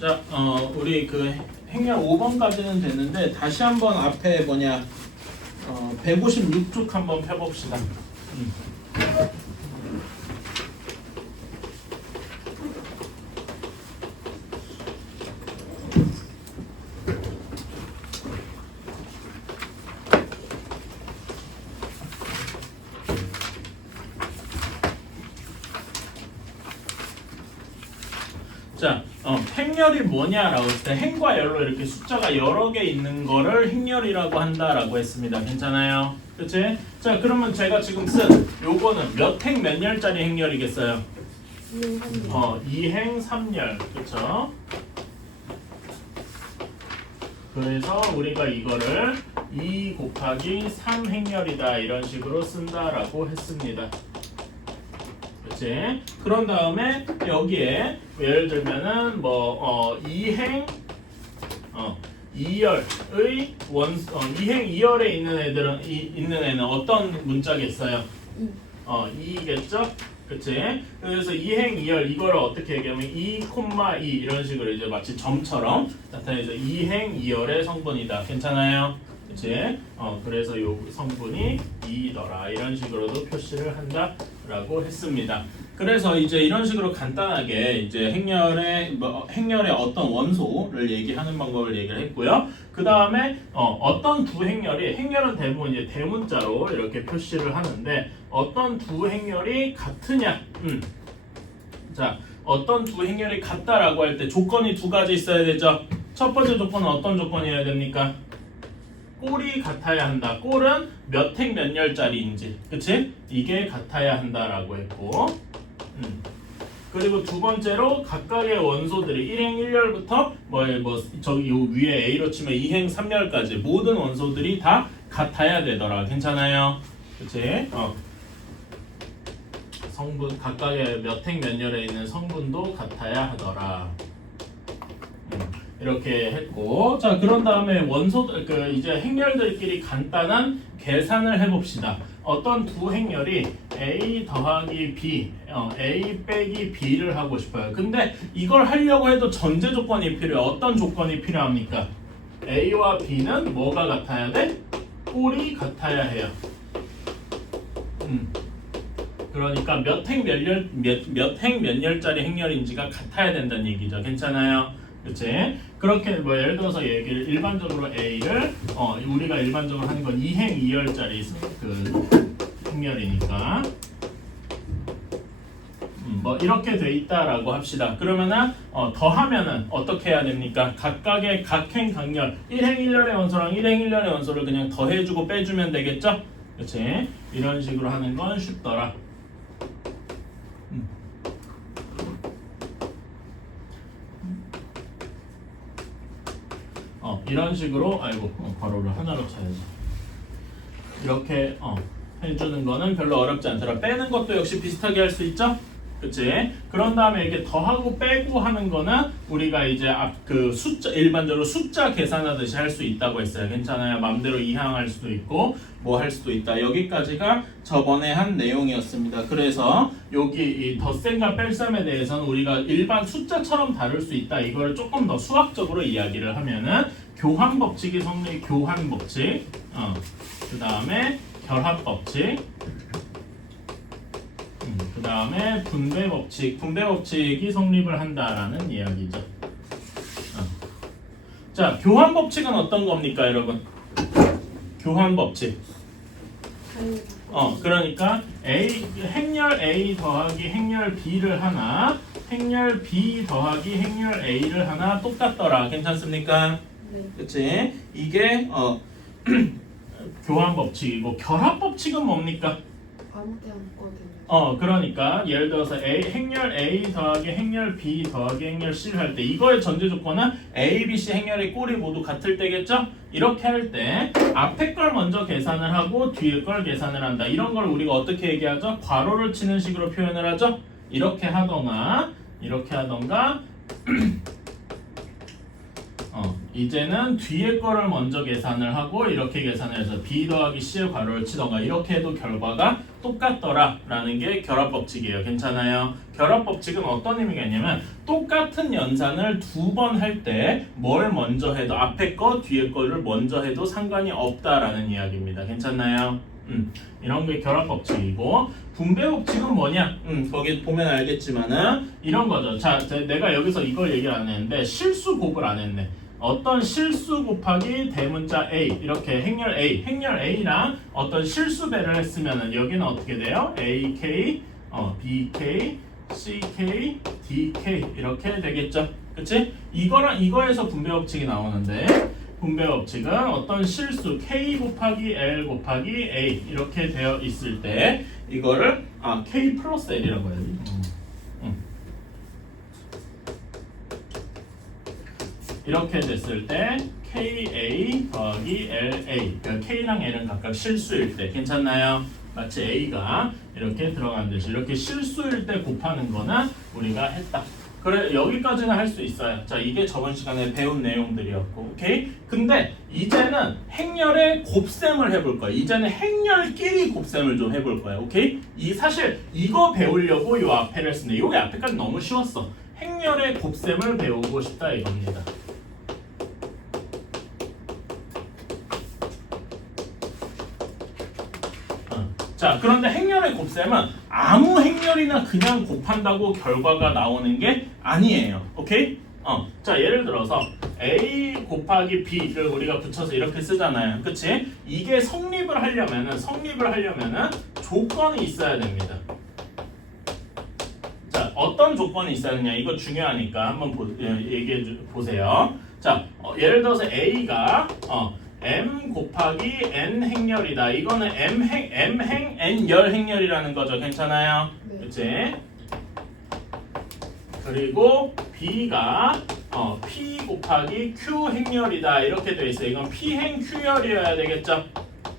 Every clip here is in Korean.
자, 우리 그 행렬 5번까지는 됐는데 다시 한번 앞에 156쪽 한번 펴봅시다. 자, 행렬이 뭐냐라고 했을 때 행과 열로 이렇게 숫자가 여러 개 있는 거를 행렬이라고 한다라고 했습니다. 괜찮아요? 그치? 자, 그러면 제가 지금 쓴 요거는 몇 행 몇 열짜리 행렬이겠어요? 2행 3열. 그쵸? 그래서 우리가 이거를 2 곱하기 3 행렬이다 이런 식으로 쓴다라고 했습니다. 그치? 그런 다음에 여기에 예를 들면은 2행 2열의 2행 2열에 있는 애는 어떤 문자겠어요? 2겠죠? 그치? 그래서 2행 2열 이거를 어떻게 얘기하면 2, 2 이런 식으로 이제 마치 점처럼 나타내서 2행 2열의 성분이다. 괜찮아요? 그치? 그래서 요 성분이 2더라 이런 식으로도 표시를 한다라고 했습니다. 그래서 이제 이런 식으로 간단하게 이제 행렬의 어떤 원소를 얘기하는 방법을 얘기를 했고요. 그 다음에 어떤 두 행렬은 대부분 이제 대문자로 이렇게 표시를 하는데 어떤 두 행렬이 같으냐? 자, 어떤 두 행렬이 같다라고 할 때 조건이 두 가지 있어야 되죠. 첫 번째 조건은 어떤 조건이어야 됩니까? 꼴이 같아야 한다. 꼴은 몇 행 몇 열짜리인지, 그치? 이게 같아야 한다라고 했고, 그리고 두 번째로 각각의 원소들이 1행 1열부터 저기 요 위에 A로 치면 2행 3열까지 모든 원소들이 다 같아야 되더라. 괜찮아요? 그치? 성분 각각의 몇 행 몇 열에 있는 성분도 같아야 하더라. 이렇게 했고, 자 그런 다음에 원소들 이제 행렬들끼리 간단한 계산을 해봅시다. 어떤 두 행렬이 A 더하기 B, A 빼기 B를 하고 싶어요. 근데 이걸 하려고 해도 전제 조건이 필요해요. 어떤 조건이 필요합니까? A와 B는 뭐가 같아야 돼? 꼴이 같아야 해요. 그러니까 몇 행 몇 열짜리 행렬인지가 같아야 된다는 얘기죠. 괜찮아요? 그치? 그렇게 예를 들어서 얘기를 일반적으로 A를 우리가 일반적으로 하는 건 2행 2열짜리 행렬이니까 이렇게 돼 있다라고 합시다. 그러면은 더하면은 어떻게 해야 됩니까? 각각의 각행 각열 1행 1열의 원소랑 1행 1열의 원소를 그냥 더해주고 빼주면 되겠죠? 그치? 이런 식으로 하는 건 쉽더라. 이런 식으로 괄호를 하나로 쳐야지. 이렇게 해주는 거는 별로 어렵지 않더라. 빼는 것도 역시 비슷하게 할 수 있죠? 그치? 그런 다음에 이렇게 더하고 빼고 하는 거는 우리가 이제 일반적으로 숫자 계산하듯이 할 수 있다고 했어요. 괜찮아요? 마음대로 이항할 수도 있고 뭐 할 수도 있다. 여기까지가 저번에 한 내용이었습니다. 그래서 여기 이 덧셈과 뺄셈에 대해서는 우리가 일반 숫자처럼 다룰 수 있다. 이걸 조금 더 수학적으로 이야기를 하면은 교환 법칙이 교환 법칙, 그 다음에 결합 법칙, 그 다음에 분배 법칙이 성립을 한다라는 이야기죠. 자, 교환 법칙은 어떤 겁니까, 여러분? 교환 법칙. 그러니까 행렬 A 더하기 행렬 B를 하나, 행렬 B 더하기 행렬 A를 하나 똑같더라. 괜찮습니까? 네. 그치? 이게 교환 법칙이고 결합 법칙은 뭡니까? 아무 때나 묶어도 되나요? 그러니까 예를 들어서 행렬 A 더하기 행렬 B 더하기 행렬 C를 할 때 이거의 전제 조건은 A, B, C 행렬의 꼴이 모두 같을 때겠죠? 이렇게 할 때 앞에 걸 먼저 계산을 하고 뒤에 걸 계산을 한다. 이런 걸 우리가 어떻게 얘기하죠? 괄호를 치는 식으로 표현을 하죠? 이렇게 하던가 이제는 뒤에 거를 먼저 계산을 하고 이렇게 계산을 해서 B 더하기 C의 괄호를 치던가 이렇게 해도 결과가 똑같더라라는 게 결합법칙이에요. 괜찮아요? 결합법칙은 어떤 의미가 있냐면 똑같은 연산을 두 번 할 때 뭘 먼저 해도 앞에 거 뒤에 거를 먼저 해도 상관이 없다라는 이야기입니다. 괜찮나요? 이런 게 결합법칙이고 분배법칙은 뭐냐? 거기 보면 알겠지만은 이런 거죠. 자, 내가 여기서 이걸 얘기를 안 했는데 실수 곱을 안 했네. 어떤 실수 곱하기 대문자 A 이렇게 행렬 A랑 어떤 실수배를 했으면은 여기는 어떻게 돼요? AK, BK, CK, DK 이렇게 되겠죠. 그치? 이거랑 이거에서 분배법칙이 나오는데 분배법칙은 어떤 실수 K 곱하기 L 곱하기 A 이렇게 되어 있을 때 이거를 K 플러스 L이라고 해야지. 이렇게 됐을 때 KA 더하기 LA 그러니까 K랑 L은 각각 실수일 때 괜찮나요? 마치 A가 이렇게 들어가는 듯이 이렇게 실수일 때 곱하는 거는 우리가 했다. 그래 여기까지는 할 수 있어요. 자 이게 저번 시간에 배운 내용들이었고 오케이? 근데 이제는 행렬의 곱셈을 해볼 거야. 이제는 행렬끼리 곱셈을 좀 해볼 거야. 오케이? 사실 이거 배우려고 요 앞에를 쓰는데 요게 앞에까지 너무 쉬웠어. 행렬의 곱셈을 배우고 싶다 이겁니다. 자 그런데 행렬의 곱셈은 아무 행렬이나 그냥 곱한다고 결과가 나오는 게 아니에요. 오케이? 자 예를 들어서 A 곱하기 B를 우리가 붙여서 이렇게 쓰잖아요. 그치? 이게 성립을 하려면은 조건이 있어야 됩니다. 자 어떤 조건이 있어야 되냐 이거 중요하니까 한번 얘기해 보세요. 자 예를 들어서 A가 M 곱하기 N 행렬이다. 이거는 M행 N열 행렬이라는 거죠. 괜찮아요? 네. 그치? 그리고 B가 P 곱하기 Q 행렬이다. 이렇게 돼 있어요. 이건 P행 Q열이어야 되겠죠?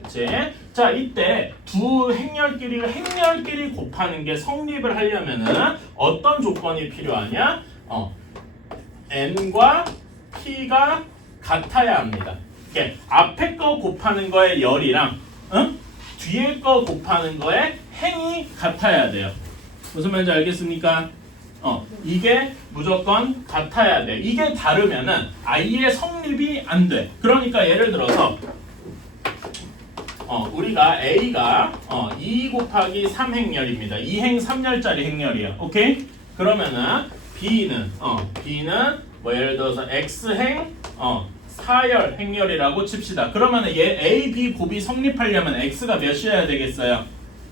그치? 자, 이때 두 행렬끼리 곱하는 게 성립을 하려면은 어떤 조건이 필요하냐? N과 P가 같아야 합니다. 앞에 거 곱하는 거의 열이랑 뒤에 거 곱하는 거의 행이 같아야 돼요. 무슨 말인지 알겠습니까? 이게 무조건 같아야 돼. 이게 다르면은 아예 성립이 안 돼. 그러니까 예를 들어서 우리가 A가 2 곱하기 3 행렬입니다. 2행 3열짜리 행렬이야. 오케이? 그러면은 B는 뭐 예를 들어서 X행 4열 행렬이라고 칩시다. 그러면 얘 A, B 곱이 성립하려면 X가 몇이어야 되겠어요?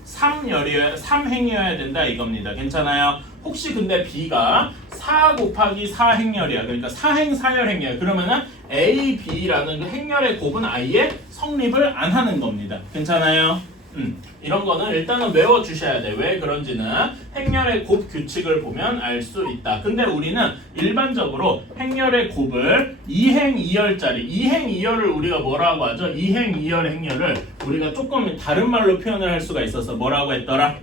3행이어야 된다 이겁니다. 괜찮아요? 혹시 근데 B가 4 곱하기 4 행렬이야. 그러니까 4행 4열 행렬. 그러면은 A, B라는 그 행렬의 곱은 아예 성립을 안 하는 겁니다. 괜찮아요? 이런 거는 일단은 외워주셔야 돼. 왜 그런지는 행렬의 곱 규칙을 보면 알 수 있다. 근데 우리는 일반적으로 행렬의 곱을 2행 2열짜리 2행 2열을 우리가 뭐라고 하죠? 2행 2열 행렬을 우리가 조금 다른 말로 표현을 할 수가 있어서 뭐라고 했더라?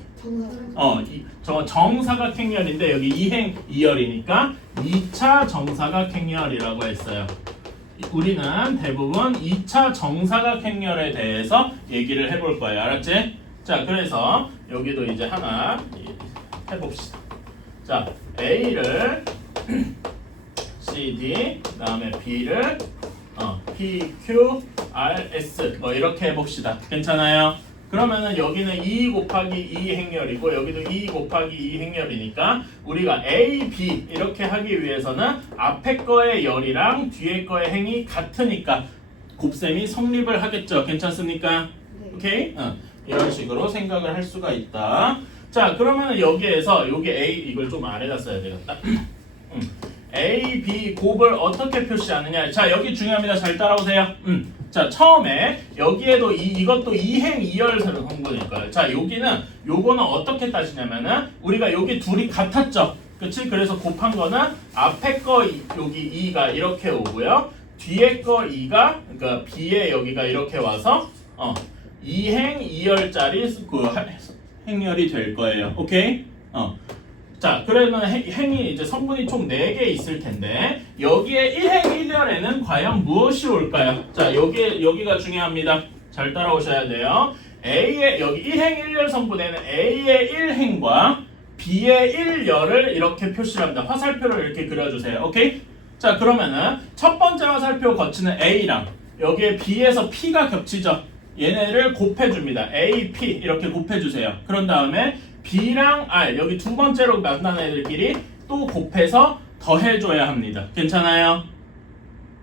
저 정사각 행렬인데 여기 2행 2열이니까 2차 정사각 행렬이라고 했어요. 우리는 대부분 2차 정사각 행렬에 대해서 얘기를 해볼 거예요. 알았지? 자, 그래서 여기도 이제 하나 해봅시다. 자, A를 CD, 그 다음에 B를 P, Q, R, S 뭐 이렇게 해봅시다. 괜찮아요? 그러면은 여기는 2 곱하기 2 행렬이고 여기도 2 곱하기 2 행렬이니까 우리가 A, B 이렇게 하기 위해서는 앞에 거의 열이랑 뒤에 거의 행이 같으니까 곱셈이 성립을 하겠죠. 괜찮습니까? 네. 오케이? 이런 식으로 생각을 할 수가 있다. 자, 그러면은 여기에서 여기 A 이걸 좀 아래다 써야 되겠다. A, B 곱을 어떻게 표시하느냐? 자, 여기 중요합니다. 잘 따라오세요. 자, 처음에 여기에도 이것도 2행 2열 성분일 거예요. 자, 요거는 어떻게 따지냐면은 우리가 여기 둘이 같았죠. 그치? 그래서 곱한 거는 앞에 거 여기 2가 이렇게 오고요. 뒤에 거 2가 그러니까 B에 여기가 이렇게 와서 2행 2열짜리 그 행렬이 될 거예요. 오케이? 자, 그러면 행이 이제 성분이 총 4개 있을 텐데 여기에 1행 1열에는 과연 무엇이 올까요? 자, 여기가 중요합니다. 잘 따라오셔야 돼요. A의 여기 1행 1열 성분에는 A의 1행과 B의 1열을 이렇게 표시합니다. 화살표를 이렇게 그려주세요. 오케이? 자, 그러면은 첫 번째 화살표 거치는 A랑 여기에 B에서 P가 겹치죠. 얘네를 곱해줍니다. A, P 이렇게 곱해주세요. 그런 다음에 B랑 R 여기 두 번째로 만난 애들끼리 또 곱해서 더해줘야 합니다. 괜찮아요?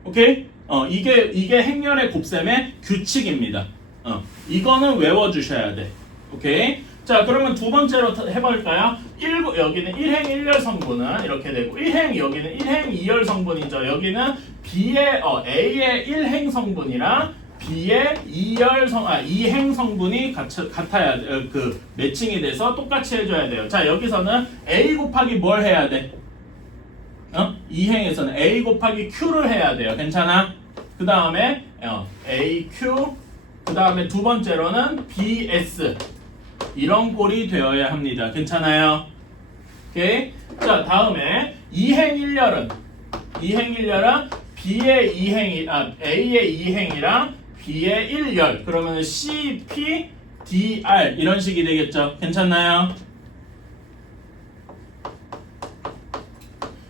오케이? 이게 행렬의 곱셈의 규칙입니다. 이거는 외워주셔야 돼. 오케이? 자, 그러면 두 번째로 해볼까요? 여기는 1행 1열 성분은 이렇게 되고 1행 여기는 1행 2열 성분이죠. 여기는 A의 1행 성분이랑 B의 2행 성분이 같아야 그 매칭이 돼서 똑같이 해줘야 돼요. 자, 여기서는 A 곱하기 뭘 해야 돼? 2행에서는 A 곱하기 Q를 해야 돼요. 괜찮아? 그 다음에 AQ 그 다음에 두 번째로는 BS 이런 꼴이 되어야 합니다. 괜찮아요? 오케이? 자, 다음에 2행 1열은 B의 2행이 A의 2행이랑 B의 1열 그러면 CP DR 이런 식이 되겠죠. 괜찮나요?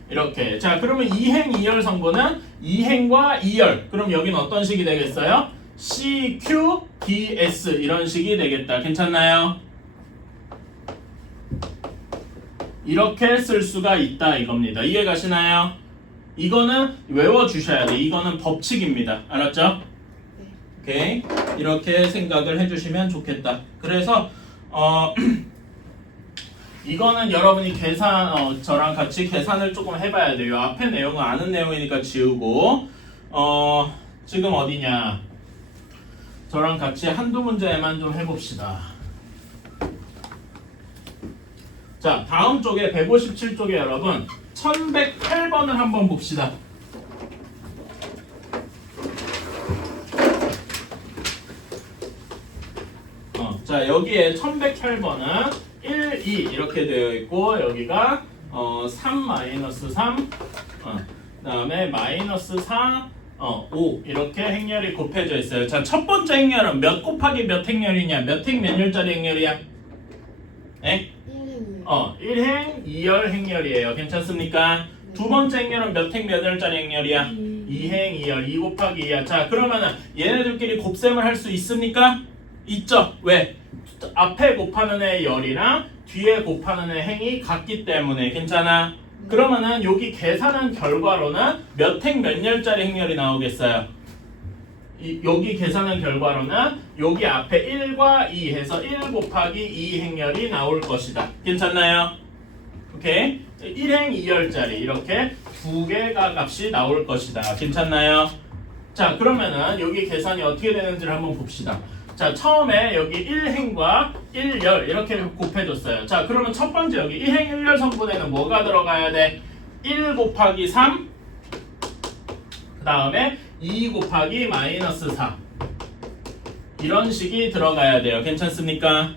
이렇게. 자, 그러면 2행 2열 성분은 2행과 2열. 그럼 여기는 어떤 식이 되겠어요? CQ DS 이런 식이 되겠다. 괜찮나요? 이렇게 쓸 수가 있다 이겁니다. 이해 가시나요? 이거는 외워주셔야 돼. 이거는 법칙입니다. 알았죠? 오케이. 이렇게 생각을 해주시면 좋겠다. 그래서 이거는 여러분이 저랑 같이 계산을 조금 해봐야 돼요. 앞에 내용은 아는 내용이니까 지우고 지금 어디냐? 저랑 같이 한두 문제만 좀 해봅시다. 자, 다음 쪽에 157쪽에 여러분 1108번을 한번 봅시다. 자, 여기에 1108번은 1, 2 이렇게 되어 있고 여기가 3, 마이너스 3 그 다음에 마이너스 4 5 이렇게 행렬이 곱해져 있어요. 자, 첫 번째 행렬은 몇 곱하기 몇 행렬이냐? 몇 행 몇 열짜리 행렬이야? 에? 1행 2열 행렬이에요. 괜찮습니까? 두 번째 행렬은 몇 행 몇 열짜리 행렬이야? 2행 2열 2 곱하기 2야. 자, 그러면은 얘네들끼리 곱셈을 할 수 있습니까? 있죠. 왜? 앞에 곱하는 애 열이랑 뒤에 곱하는 애 행이 같기 때문에. 괜찮아? 그러면은 여기 계산한 결과로는 몇 행 몇 열짜리 행렬이 나오겠어요? 여기 계산한 결과로는 여기 앞에 1과 2 해서 1 곱하기 2 행렬이 나올 것이다. 괜찮나요? 오케이? 1행 2열짜리 이렇게 두 개가 값이 나올 것이다. 괜찮나요? 자, 그러면은 여기 계산이 어떻게 되는지를 한번 봅시다. 자, 처음에 여기 1행과 1열 이렇게 곱해줬어요. 자, 그러면 첫 번째 여기 1행 1열 성분에는 뭐가 들어가야 돼? 1 곱하기 3 그 다음에 2 곱하기 마이너스 4 이런 식이 들어가야 돼요. 괜찮습니까?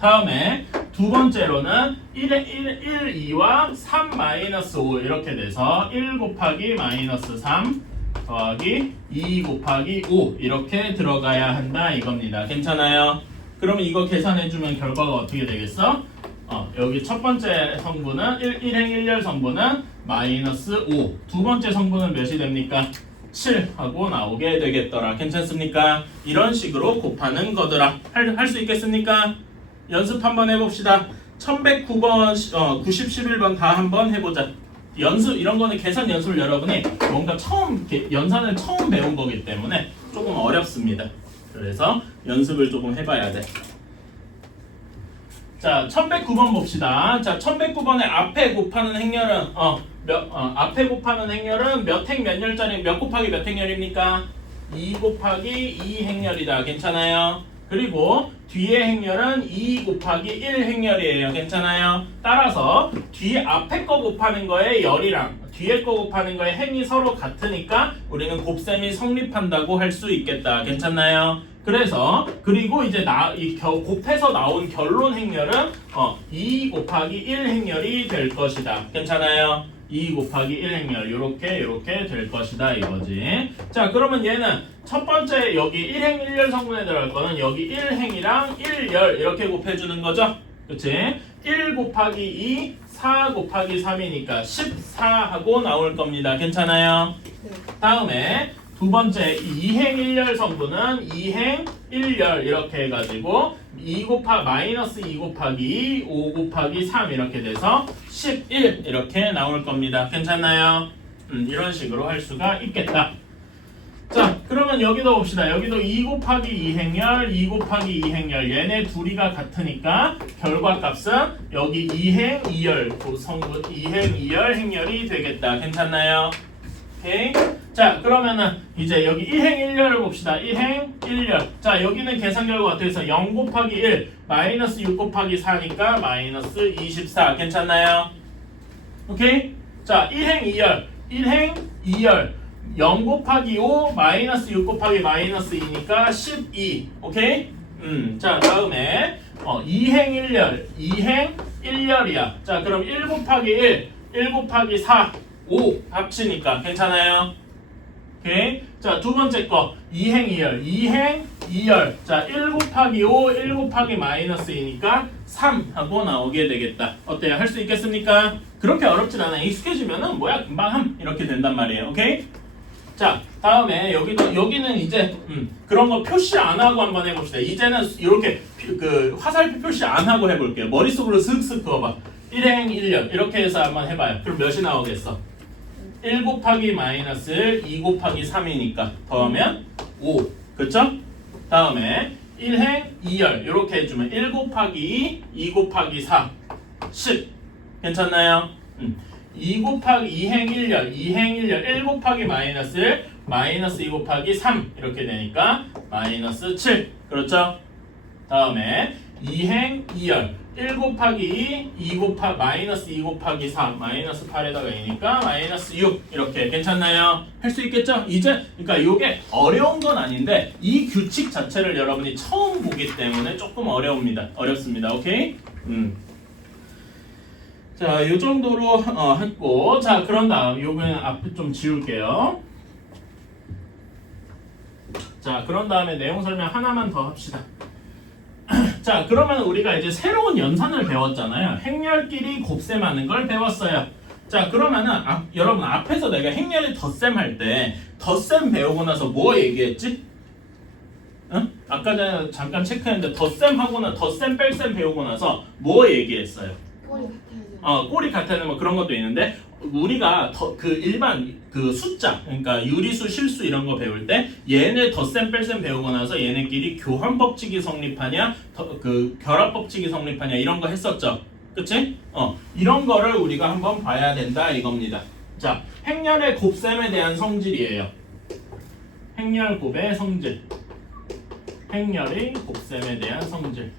다음에 두 번째로는 1, 2와 3 마이너스 5 이렇게 돼서 1 곱하기 마이너스 3 더하기 2 곱하기 5 이렇게 들어가야 한다 이겁니다. 괜찮아요? 그러면 이거 계산해주면 결과가 어떻게 되겠어? 여기 첫 번째 성분은 1행 1열 성분은 마이너스 5 두 번째 성분은 몇이 됩니까? 7 하고 나오게 되겠더라. 괜찮습니까? 이런 식으로 곱하는 거더라. 할 수 있겠습니까? 연습 한번 해봅시다. 1109번, 90, 11번 다 한번 해보자. 연습 이런 거는 계산 연습을 여러분이 뭔가 연산을 처음 배운 거기 때문에 조금 어렵습니다. 그래서 연습을 조금 해봐야 돼. 자, 1109번 봅시다. 자, 1109번에 앞에 곱하는 행렬은 앞에 곱하는 행렬은 몇 행 몇 열짜리 몇 곱하기 몇 행렬입니까? 2 곱하기 2 행렬이다. 괜찮아요? 그리고 뒤에 행렬은 2 곱하기 1 행렬이에요. 괜찮아요? 따라서 뒤에 앞에 거 곱하는 거에 열이랑 뒤에 거 곱하는 거에 행이 서로 같으니까 우리는 곱셈이 성립한다고 할 수 있겠다. 괜찮나요? 그래서 그리고 이제 곱해서 나온 결론 행렬은 2 곱하기 1 행렬이 될 것이다. 괜찮아요? 2 곱하기 1행열 요렇게 될 것이다 이거지. 자 그러면 얘는 첫 번째 여기 1행 1열 성분에 들어갈 거는 여기 1행이랑 1열 이렇게 곱해주는 거죠. 그치? 1 곱하기 2 4 곱하기 3이니까 14하고 나올 겁니다. 괜찮아요? 네. 다음에 두 번째 2행 1열 성분은 2행 1열 이렇게 해가지고 2 마이너스 2 곱하기 2 5 곱하기 3 이렇게 돼서 11 이렇게 나올 겁니다. 괜찮나요? 이런 식으로 할 수가 있겠다. 자 그러면 여기도 봅시다. 여기도 2 곱하기 2행열 2 곱하기 2행열 얘네 둘이가 같으니까 결과값은 여기 2행 2열 성분 2행 2열 행열이 되겠다. 괜찮나요? 오케이. 자 그러면은 이제 여기 1행 1열을 봅시다. 1행 1열. 자 여기는 계산 결과 어떻게 해서 0 곱하기 1 마이너스 6 곱하기 4니까 마이너스 24 괜찮나요? 오케이. 자 1행 2열 1행 2열 0 곱하기 5 마이너스 6 곱하기 마이너스 2니까 12 오케이. 자 다음에 2행 1열 2행 1열이야. 자 그럼 1 곱하기 1 곱하기 4 5 합치니까 괜찮아요? 오케이. 자, 두 번째 거 2행 2열 2행 2열. 자, 1 곱하기 5 1 곱하기 마이너스 2니까 3 하고 나오게 되겠다. 어때요? 할 수 있겠습니까? 그렇게 어렵진 않아. 익숙해지면은 뭐야 금방 함 이렇게 된단 말이에요. 오케이? 자, 다음에 여기는 이제 그런 거 표시 안 하고 한번 해봅시다. 이제는 이렇게 그 화살표 표시 안 하고 해볼게요. 머릿속으로 슥슥 그어봐. 1행 1열 이렇게 해서 한번 해봐요. 그럼 몇이 나오겠어? 1 곱하기 마이너스 2 곱하기 3이니까 더하면 5 그쵸? 다음에 1행 2열 이렇게 해주면 1 곱하기 2 곱하기 4 10 괜찮나요? 2 곱하기 2행 1열 2행 1열 1 곱하기 마이너스 2 곱하기 3 이렇게 되니까 마이너스 7 그렇죠? 다음에 2행 2열 1 곱하기 2 곱하기 마이너스 2 곱하기 4 마이너스 8에다가 2니까 마이너스 6 이렇게 괜찮나요? 할 수 있겠죠? 이제 그러니까 이게 어려운 건 아닌데 이 규칙 자체를 여러분이 처음 보기 때문에 조금 어렵습니다. 오케이? 자, 요 정도로 했고 자 그런 다음 요거는 앞에 좀 지울게요. 자 그런 다음에 내용 설명 하나만 더 합시다. 자 그러면 우리가 이제 새로운 연산을 배웠잖아요. 행렬끼리 곱셈하는 걸 배웠어요. 자 그러면은 여러분 앞에서 내가 행렬의 덧셈 할 때 덧셈 배우고 나서 뭐 얘기했지? 응? 아까 전에 잠깐 체크했는데 덧셈 뺄셈 배우고 나서 뭐 얘기했어요? 꼴이 같아야죠. 꼬리 같다는 뭐 그런 것도 있는데 우리가 그 일반 그 숫자 그러니까 유리수 실수 이런 거 배울 때 얘네 덧셈 뺄셈 배우고 나서 얘네끼리 교환 법칙이 성립하냐 그 결합 법칙이 성립하냐 이런 거 했었죠. 그치? 이런 거를 우리가 한번 봐야 된다 이겁니다. 자 행렬의 곱셈에 대한 성질이에요. 행렬 곱의 성질. 행렬의 곱셈에 대한 성질.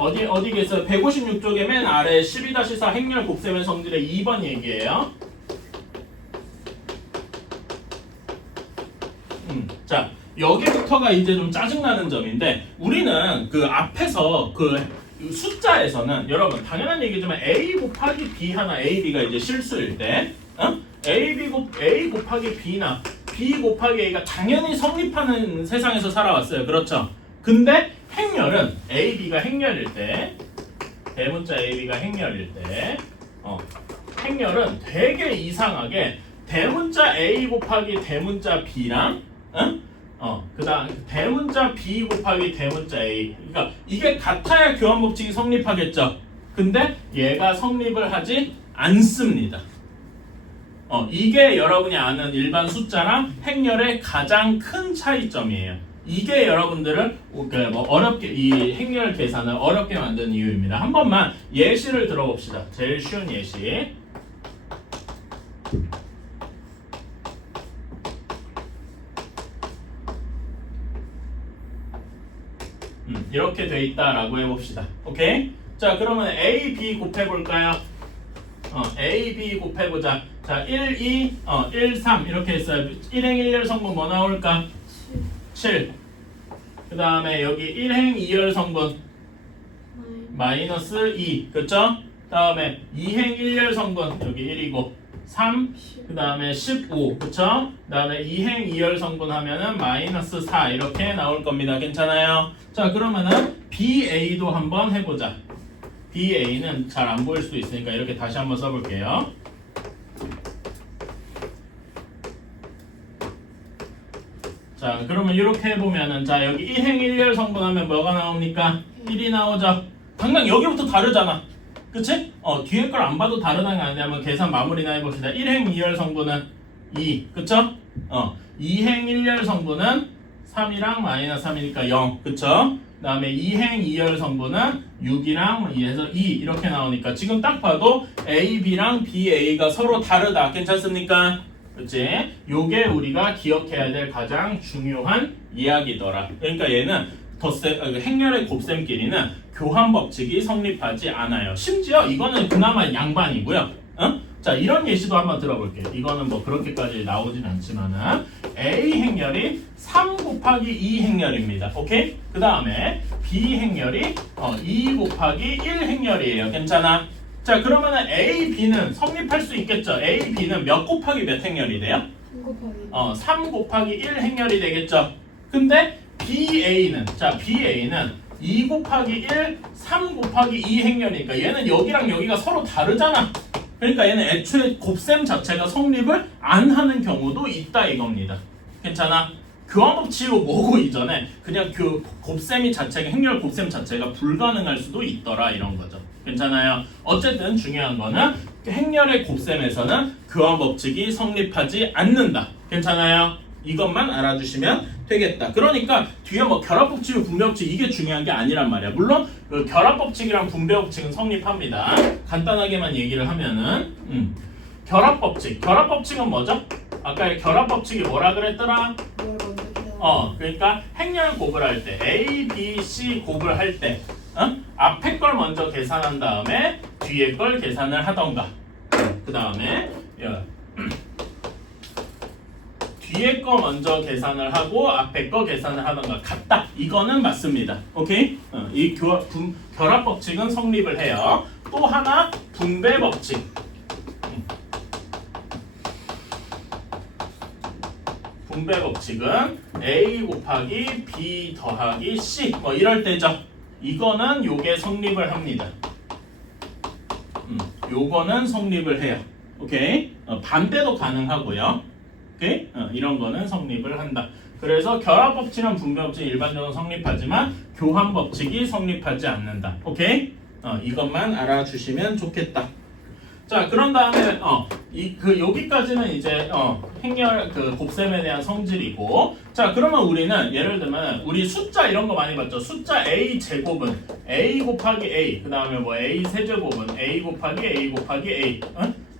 어디겠어요? 156쪽에 맨 아래 12-4 행렬 곱셈의 성질의 2번 얘기예요. 자 여기부터가 이제 좀 짜증나는 점인데 우리는 그 앞에서 그 숫자에서는 여러분 당연한 얘기지만 A 곱하기 B 하나 AB가 이제 실수일 때 A 곱하기 B나 B 곱하기 A가 당연히 성립하는 세상에서 살아왔어요. 그렇죠? 근데 행렬은 AB가 행렬일 때 대문자 AB가 행렬일 때 행렬은 되게 이상하게 대문자 A 곱하기 대문자 B랑 그다음 대문자 B 곱하기 대문자 A 그러니까 이게 같아야 교환 법칙이 성립하겠죠. 근데 얘가 성립을 하지 않습니다. 이게 여러분이 아는 일반 숫자랑 행렬의 가장 큰 차이점이에요. 이게 여러분들을 뭐 어렵게 이 행렬 계산을 어렵게 만든 이유입니다. 한 번만 예시를 들어봅시다. 제일 쉬운 예시. 이렇게 돼 있다라고 해봅시다. 오케이? 자 그러면 A, B 곱해볼까요? A, B 곱해보자. 자 1, 2, 1, 3 이렇게 했어요. 1행 1열 성분 뭐 나올까? 7. 그 다음에 여기 1행 2열 성분 마이너스 2 그렇죠? 다음에 2행 1열 성분 여기 1이고 3, 그 다음에 15, 그쵸? 그 다음에 2행 2열 성분 하면은 마이너스 4 이렇게 나올 겁니다. 괜찮아요? 자, 그러면은 BA도 한번 해보자. BA는 잘 안 보일 수도 있으니까 이렇게 다시 한번 써볼게요. 자, 그러면 이렇게 해보면은 자, 여기 1행 1열 성분 하면 뭐가 나옵니까? 1이 나오죠? 당장 여기부터 다르잖아. 그치? 뒤에 걸 안 봐도 다르다는 게 아니라 한번 계산 마무리나 해봅시다. 1행 2열 성분은 2, 그쵸? 2행 1열 성분은 3이랑 마이너스 3이니까 0, 그쵸? 그 다음에 2행 2열 성분은 6이랑 2에서 2 이렇게 나오니까 지금 딱 봐도 A, B랑 B, A가 서로 다르다. 괜찮습니까? 그치? 요게 우리가 기억해야 될 가장 중요한 이야기더라. 그러니까 얘는 행렬의 곱셈끼리는 교환 법칙이 성립하지 않아요. 심지어 이거는 그나마 양반이고요. 자, 이런 예시도 한번 들어볼게요. 이거는 뭐 그렇게까지 나오진 않지만은 A 행렬이 3 곱하기 2 행렬입니다. 오케이? 그 다음에 B 행렬이 2 곱하기 1 행렬이에요. 괜찮아? 자, 그러면은 A, B는 성립할 수 있겠죠? A, B는 몇 곱하기 몇 행렬이 돼요? 3 곱하기 3 곱하기 1 행렬이 되겠죠? 근데 BA는 자, BA는 2 곱하기 1, 3 곱하기 2 행렬이니까 얘는 여기랑 여기가 서로 다르잖아. 그러니까 얘는 애초에 곱셈 자체가 성립을 안 하는 경우도 있다 이겁니다. 괜찮아? 교환법칙으로 모으고 이전에 그냥 그 곱셈이 자체가 행렬 곱셈 자체가 불가능할 수도 있더라 이런 거죠. 괜찮아요? 어쨌든 중요한 거는 행렬의 곱셈에서는 교환법칙이 성립하지 않는다. 괜찮아요? 이것만 알아주시면 되겠다. 그러니까 뒤에 뭐 결합법칙, 분배법칙 이게 중요한 게 아니란 말이야. 물론 그 결합법칙이랑 분배법칙은 성립합니다. 간단하게만 얘기를 하면은 결합법칙은 뭐죠? 아까 결합법칙이 뭐라 그랬더라? 뭘 먼저 계산 그러니까 행렬 곱을 할 때 A, B, C 곱을 할 때 앞에 걸 먼저 계산한 다음에 뒤에 걸 계산을 하던가 그 다음에 뒤에 거 먼저 계산을 하고 앞에 거 계산을 하던가 같다. 이거는 맞습니다. 오케이? 이 결합 법칙은 성립을 해요. 또 하나 분배 법칙. 분배 법칙은 A 곱하기 B 더하기 C 뭐 이럴 때죠. 이거는 요게 성립을 합니다. 요거는 성립을 해요. 오케이? 반대도 가능하고요. 오케이? 이런 거는 성립을 한다. 그래서 결합법칙이랑 분배법칙이 일반적으로 성립하지만 교환법칙이 성립하지 않는다. 오케이? 이것만 알아주시면 좋겠다. 자, 그런 다음에 여기까지는 이제 행렬 그 곱셈에 대한 성질이고, 자, 그러면 우리는 예를 들면 우리 숫자 이런 거 많이 봤죠. 숫자 A 제곱은 A 곱하기 A, 그 다음에 뭐 A 세제곱은 A 곱하기 A 곱하기 A,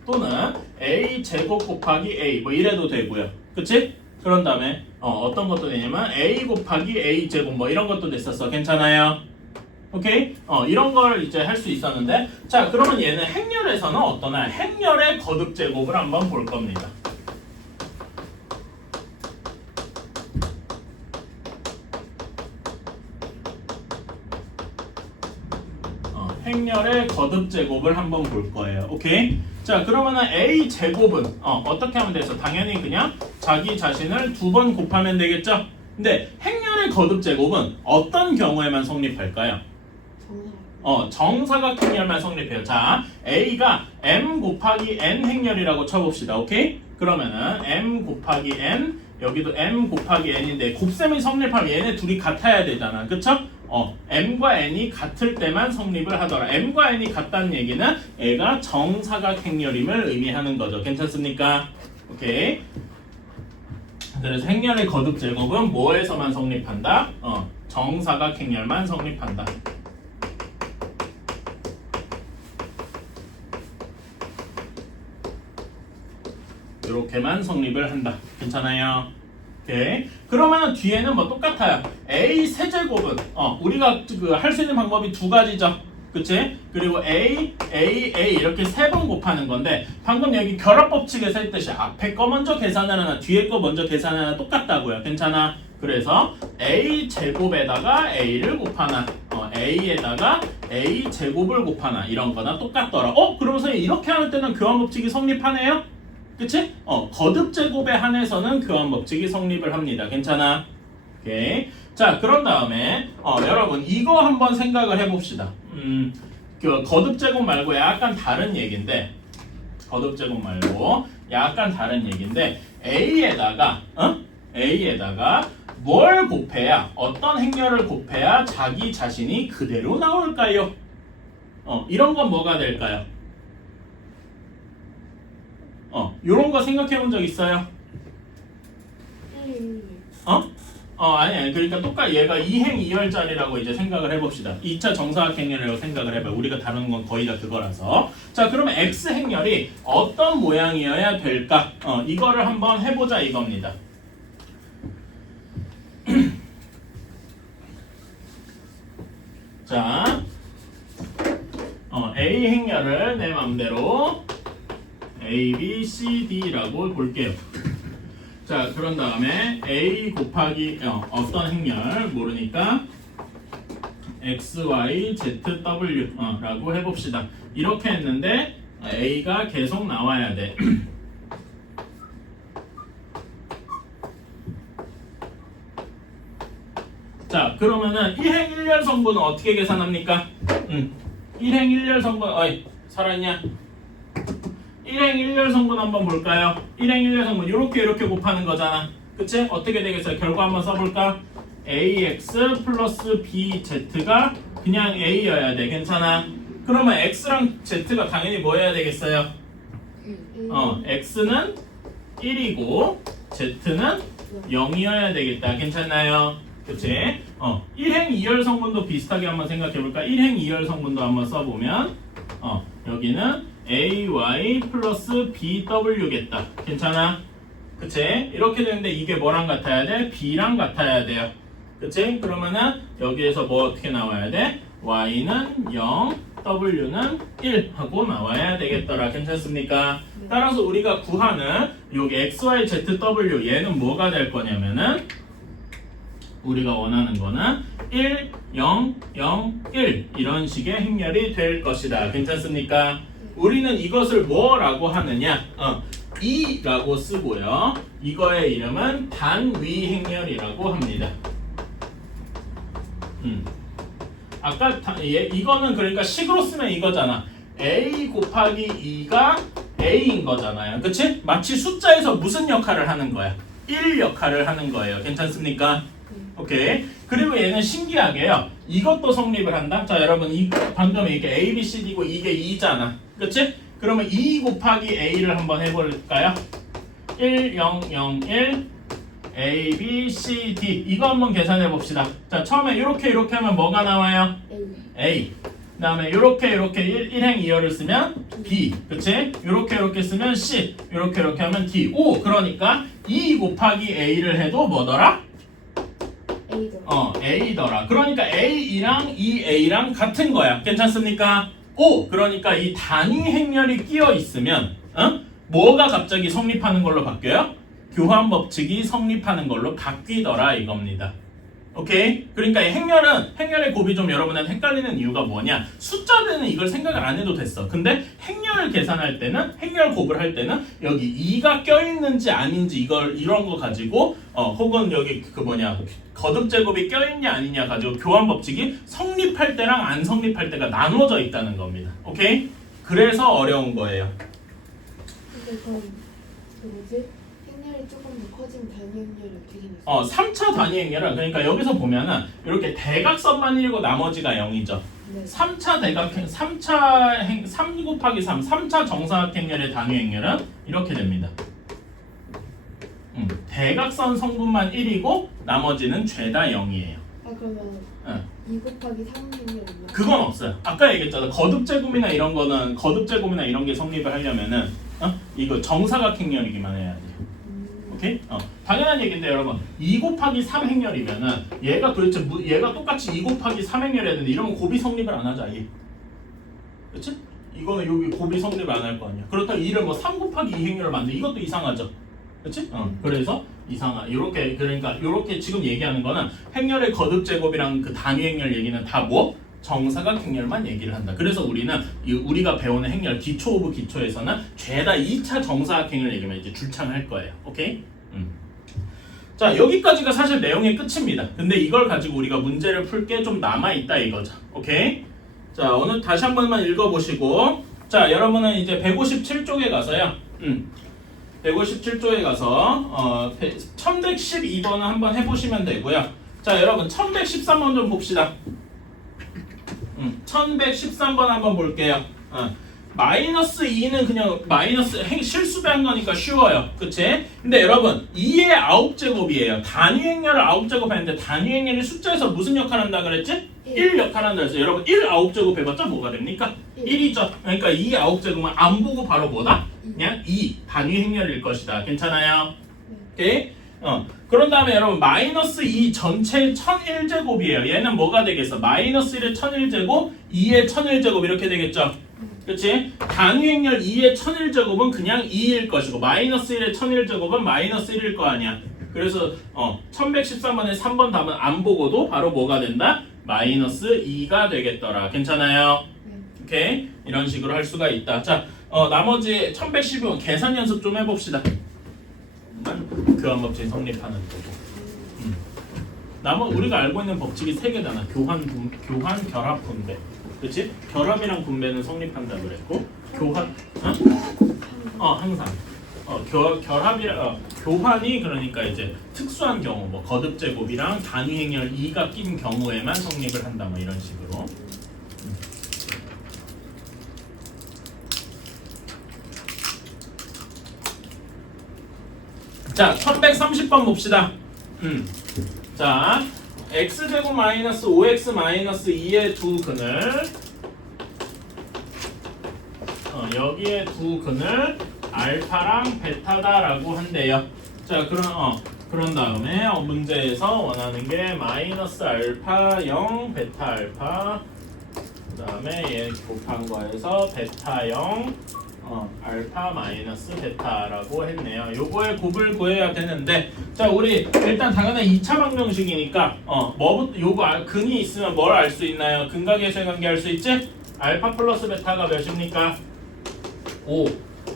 또는 A 제곱 곱하기 A 뭐 이래도 되고요. 그치? 그런 다음에 어떤 것도 되냐면 A 곱하기 A 제곱 뭐 이런 것도 됐었어. 괜찮아요? 오케이? 이런 걸 이제 할 수 있었는데, 자, 그러면 얘는 행렬에서는 어떠나? 행렬의 거듭 제곱을 한번 볼 겁니다. 행렬의 거듭 제곱을 한번 볼 거예요. 오케이? 자, 그러면은 A 제곱은 어떻게 하면 되죠? 당연히 그냥 자기 자신을 2번 곱하면 되겠죠? 근데 행렬의 거듭 제곱은 어떤 경우에만 성립할까요? 정사각 행렬만 성립해요. 자, A가 M 곱하기 N 행렬이라고 쳐봅시다. 오케이? 그러면은 M 곱하기 N, 여기도 M 곱하기 N인데 곱셈이 성립하면 얘네 둘이 같아야 되잖아. 그쵸? M과 N이 같을 때만 성립을 하더라. M과 N이 같다는 얘기는 얘가 정사각 행렬임을 의미하는 거죠. 괜찮습니까? 오케이? 그래서 행렬의 거듭 제곱은 뭐에서만 성립한다? 정사각 행렬만 성립한다. 이렇게만 성립을 한다. 괜찮아요? 오케이. 그러면 뒤에는 뭐 똑같아요. A 세제곱은 우리가 할 수 있는 방법이 두 가지죠. 그치? 그리고 A 이렇게 3번 곱하는 건데 방금 여기 결합법칙에서 했듯이 앞에 거 먼저 계산하나 뒤에 거 먼저 계산하나 똑같다고요. 괜찮아? 그래서 A 제곱에다가 A를 곱하나 a에다가 a 제곱을 곱하나 이런 거나 똑같더라. 그러면서 이렇게 할 때는 교환 법칙이 성립하네요. 그치? 거듭 제곱에 한해서는 교환 법칙이 성립을 합니다. 괜찮아? 오케이. 자, 그런 다음에 여러분 이거 한번 생각을 해봅시다. 그 거듭 제곱 말고 약간 다른 얘기인데, 거듭 제곱 말고 약간 다른 얘기인데 a에다가 뭘 곱해야, 어떤 행렬을 곱해야 자기 자신이 그대로 나올까요? 이런 건 뭐가 될까요? 요런 거 생각해 본 적 있어요? 아니 그러니까 똑같이 얘가 2행 2열짜리라고 이제 생각을 해봅시다. 2차 정사각 행렬이라고 생각을 해봐요. 우리가 다루는 건 거의 다 그거라서. 자, 그러면 x 행렬이 어떤 모양이어야 될까? 이거를 한번 해보자 이겁니다. 자, A 행렬을 내 맘대로 A, B, C, D라고 볼게요. 자, 그런 다음에 A 곱하기 어떤 행렬 모르니까 X, Y, Z, W 라고 해봅시다. 이렇게 했는데 A가 계속 나와야 돼. 자, 그러면은 1행 1열 성분은 어떻게 계산합니까? 1행 1열 성분, 살아있냐? 1행 1열 성분 한번 볼까요? 1행 1열 성분 이렇게 곱하는 거잖아. 그치? 어떻게 되겠어요? 결과 한번 써볼까? ax 플러스 bz가 그냥 a여야 돼. 괜찮아? 그러면 x랑 z가 당연히 뭐 해야 되겠어요? x는 1이고 z는 0이어야 되겠다. 괜찮나요? 그치? 1행 2열 성분도 비슷하게 한번 생각해볼까? 1행 2열 성분도 한번 써보면 여기는 ay 플러스 bw겠다. 괜찮아? 그치? 이렇게 되는데 이게 뭐랑 같아야 돼? b랑 같아야 돼요. 그치? 그러면은 여기에서 뭐 어떻게 나와야 돼? y는 0, w는 1 하고 나와야 되겠더라. 괜찮습니까? 따라서 우리가 구하는 여기 x, y, z, w 얘는 뭐가 될 거냐면은 우리가 원하는 거는 1, 0, 0, 1 이런 식의 행렬이 될 것이다. 괜찮습니까? 우리는 이것을 뭐라고 하느냐? 2라고 쓰고요. 이거의 이름은 단위 행렬이라고 합니다. 아까 이거는 그러니까 식으로 쓰면 이거잖아. a 곱하기 2가 a인 거잖아요. 그치? 마치 숫자에서 무슨 역할을 하는 거야? 1 역할을 하는 거예요. 괜찮습니까? 오케이. 그리고 얘는 신기하게요. 이것도 성립을 한다. 자, 여러분 방금 이게 A, B, C, D고 이게 2잖아. 그렇지? 그러면 2 곱하기 A를 한번 해볼까요? 1, 0, 0, 1 A, B, C, D 이거 한번 계산해 봅시다. 자, 처음에 이렇게 하면 뭐가 나와요? A. 그 다음에 이렇게 1행 2열을 쓰면 B. 그치? 이렇게 쓰면 C. 이렇게 하면 D. 오, 그러니까 2 곱하기 A를 해도 뭐더라? A더라. 그러니까 A랑 2A랑 같은 거야. 괜찮습니까? 그러니까 이 단위 행렬이 끼어 있으면 뭐가 갑자기 성립하는 걸로 바뀌어요? 교환 법칙이 성립하는 걸로 바뀌더라 이겁니다. 오케이? 그러니까 이 행렬의 곱이 좀 여러분한테 헷갈리는 이유가 뭐냐? 숫자들은 이걸 생각을 안 해도 됐어. 근데 행렬을 계산할 때는, 행렬 곱을 할 때는 여기 2가 껴있는지 아닌지 이런 거 가지고 혹은 여기 거듭 제곱이 껴있냐 아니냐 가지고 교환 법칙이 성립할 때랑 안 성립할 때가 나눠져 있다는 겁니다. 오케이? 그래서 어려운 거예요. 근데 그럼 행렬이 조금 더 커지면 단위 행렬이 어떻게 생겼어요? 3차 단위 행렬은 그러니까 여기서 보면은 이렇게 대각선만 1이고 나머지가 0이죠. 네. 3 곱하기 3, 3차 정사각 행렬의 단위 행렬은 이렇게 됩니다. 대각선 성분만 1이고 나머지는 죄다 0이에요. 그러면 2 곱하기 3 행렬 있나? 그건 없어요. 아까 얘기했잖아. 거듭 제곱이나 이런 게 성립을 하려면은 이거 정사각 행렬이기만 해야 돼요. 오케이? 당연한 얘기인데 여러분 2 곱하기 3 행렬이면은 얘가 똑같이 2 곱하기 3 행렬이었는데 이러면 곱이 성립을 안 하자. 그치? 이거는 여기 곱이 성립을 안 할 거 아니야. 그렇다고 2를 3 곱하기 2 행렬을 만들 이것도 이상하죠. 그치? 그래서 요렇게 지금 얘기하는 거는 행렬의 거듭 제곱이랑 그 단위 행렬 얘기는 다 정사각 행렬만 얘기를 한다. 그래서 우리는 우리가 배우는 행렬 기초 오브 기초에서는 죄다 2차 정사각 행렬 얘기만 이제 줄창할 거예요. 오케이? 자, 여기까지가 사실 내용의 끝입니다. 근데 이걸 가지고 우리가 문제를 풀 게 좀 남아있다 이거죠. 오케이? 자, 오늘 다시 한 번만 읽어보시고, 자, 여러분은 이제 157쪽에 가서요. 157쪽에 가서 1112번을 한번 해보시면 되고요. 자, 여러분 1113번 좀 봅시다. 1113번 한번 볼게요. 마이너스 2는 그냥 마이너스 실수배한 거니까 쉬워요. 그치? 근데 여러분 2의 9제곱이에요. 단위 행렬을 9제곱 했는데 단위 행렬이 숫자에서 무슨 역할 한다 그랬지? 1 역할 한다 그랬어요. 여러분 1 9제곱 해봤자 뭐가 됩니까? 1이죠. 그러니까 2 9제곱은 안 보고 바로 뭐다? 그냥 2 단위 행렬일 것이다. 괜찮아요? 오케이? 그런 다음에 여러분 마이너스 2 전체 1001제곱이에요. 얘는 뭐가 되겠어? 마이너스 1의 1001제곱, 2의 1001제곱 이렇게 되겠죠? 그치? 단위 행렬 2의 1001제곱은 그냥 2일 것이고 마이너스 1의 1001제곱은 마이너스 1일 거 아니야. 그래서 1113번에 3번 답은 안 보고도 바로 뭐가 된다? 마이너스 2가 되겠더라. 괜찮아요? 오케이? 이런 식으로 할 수가 있다. 자, 나머지 1112번 계산 연습 좀 해봅시다. 교환 법칙 성립하는 거고. 우리가 알고 있는 법칙이 3개잖아. 교환, 결합, 분배. 그치? 결합이랑 분배는 성립한다 그랬고, 교환, 항상. 교환이 그러니까 이제 특수한 경우, 뭐 거듭 제곱이랑 단위 행렬 2가 낀 경우에만 성립을 한다, 뭐 이런 식으로. 자, 1130번 봅시다. 자, x제곱 마이너스 5x 마이너스 2의 두 근을 여기에 두 근을 알파랑 베타다라고 한대요. 자, 그런 다음에 문제에서 원하는 게 마이너스 알파 0 베타 알파, 그 다음에 얘 곱한 거에서 베타 0 알파 마이너스 베타라고 했네요. 요거의 곱을 구해야 되는데, 자, 우리 일단 당연히 2차 방정식이니까 요거 근이 있으면 뭘 알 수 있나요? 근과 계수의 관계 알 수 있지? 알파 플러스 베타가 몇입니까? 5.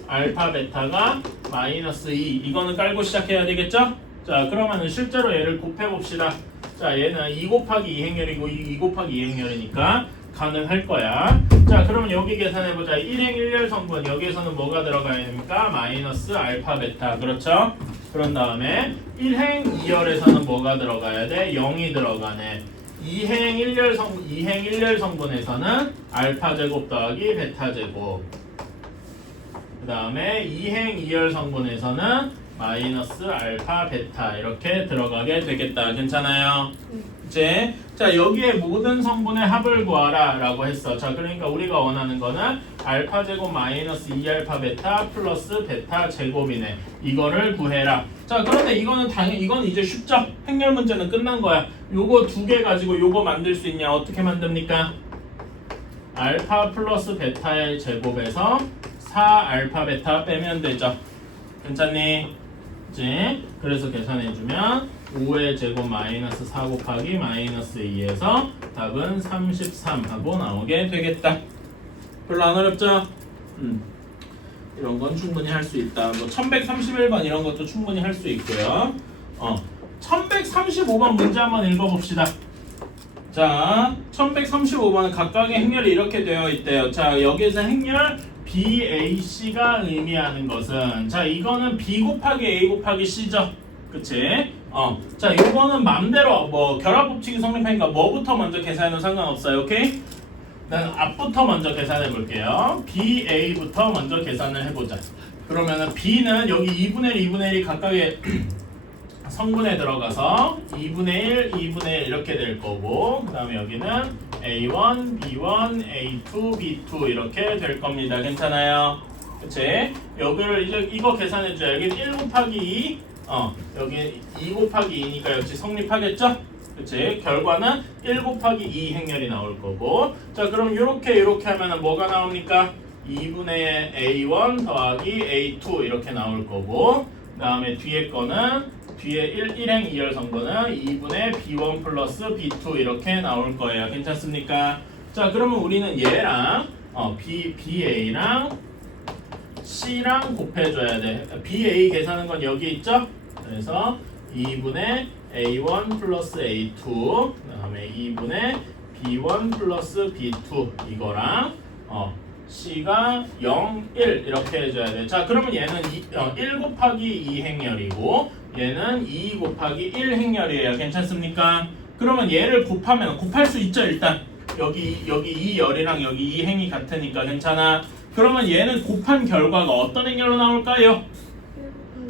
알파 베타가 마이너스 2. 이거는 깔고 시작해야 되겠죠? 자, 그러면은 실제로 얘를 곱해 봅시다. 자, 얘는 2 곱하기 2 행렬이고 2 곱하기 2 행렬이니까 가능할 거야. 자, 그러면 여기 계산해보자. 1행 1열 성분, 여기에서는 뭐가 들어가야 됩니까? 마이너스 알파 베타. 그렇죠? 그런 다음에 1행 2열에서는 뭐가 들어가야 돼? 0이 들어가네. 2행 1열 성분에서는 알파 제곱 더하기 베타 제곱. 그 다음에 2행 2열 성분에서는 마이너스 알파 베타 이렇게 들어가게 되겠다. 괜찮아요? 이제 자, 여기에 모든 성분의 합을 구하라 라고 했어. 자, 그러니까 우리가 원하는 거는 알파 제곱 마이너스 2알파 베타 플러스 베타 제곱이네. 이거를 구해라. 자, 그런데 이거는 이건 이제 쉽죠? 행렬 문제는 끝난 거야. 요거 두 개 가지고 요거 만들 수 있냐? 어떻게 만듭니까? 알파 플러스 베타의 제곱에서 4알파 베타 빼면 되죠. 괜찮니? 그치? 그래서 계산해주면 5의 제곱 마이너스 4 곱하기 마이너스 2에서 답은 33 하고 나오게 되겠다. 별로 안 어렵죠? 이런 건 충분히 할 수 있다. 뭐 1131번 이런 것도 충분히 할 수 있고요. 1135번 문제 한번 읽어봅시다. 자, 1135번은 각각의 행렬이 이렇게 되어 있대요. 자, 여기에서 행렬 BAC가 의미하는 것은, 자, 이거는 B 곱하기 A 곱하기 C죠. 그치? 자, 이거는 맘대로 뭐 결합 법칙이 성립하니까 뭐부터 먼저 계산해도 상관없어요. 오케이? 난 앞부터 먼저 계산해 볼게요. BA부터 먼저 계산을 해보자. 그러면은 B는 여기 2분의 1, 2분의 1이 각각의 성분에 들어가서 2분의 1, 2분의 1 이렇게 될 거고, 그 다음에 여기는 A1, B1, A2, B2 이렇게 될 겁니다. 괜찮아요? 그치? 여기를 이제 이거 계산해줘야. 여기는 1 곱하기 2, 여기 2 곱하기 2니까 역시 성립하겠죠? 그치? 결과는 1 곱하기 2 행렬이 나올 거고, 자, 그럼 이렇게 하면은 뭐가 나옵니까? 2분의 A1 더하기 A2 이렇게 나올 거고, 그 다음에 뒤에 거는 뒤에 1행 2열 성분은 2분의 B1 플러스 B2 이렇게 나올 거예요. 괜찮습니까? 자, 그러면 우리는 얘랑 BA랑 C랑 곱해줘야 돼. BA 계산한 건 여기 있죠? 그래서 2분의 A1 플러스 A2 그 다음에 2분의 B1 플러스 B2 이거랑 C가 0, 1 이렇게 해줘야 돼. 자, 그러면 얘는 1 곱하기 2행렬이고 얘는 2 곱하기 1행렬이에요. 괜찮습니까? 그러면 얘를 곱할 수 있죠. 일단 여기 이 열이랑 여기 이 행이 같으니까 괜찮아. 그러면 얘는 곱한 결과가 어떤 행렬로 나올까요?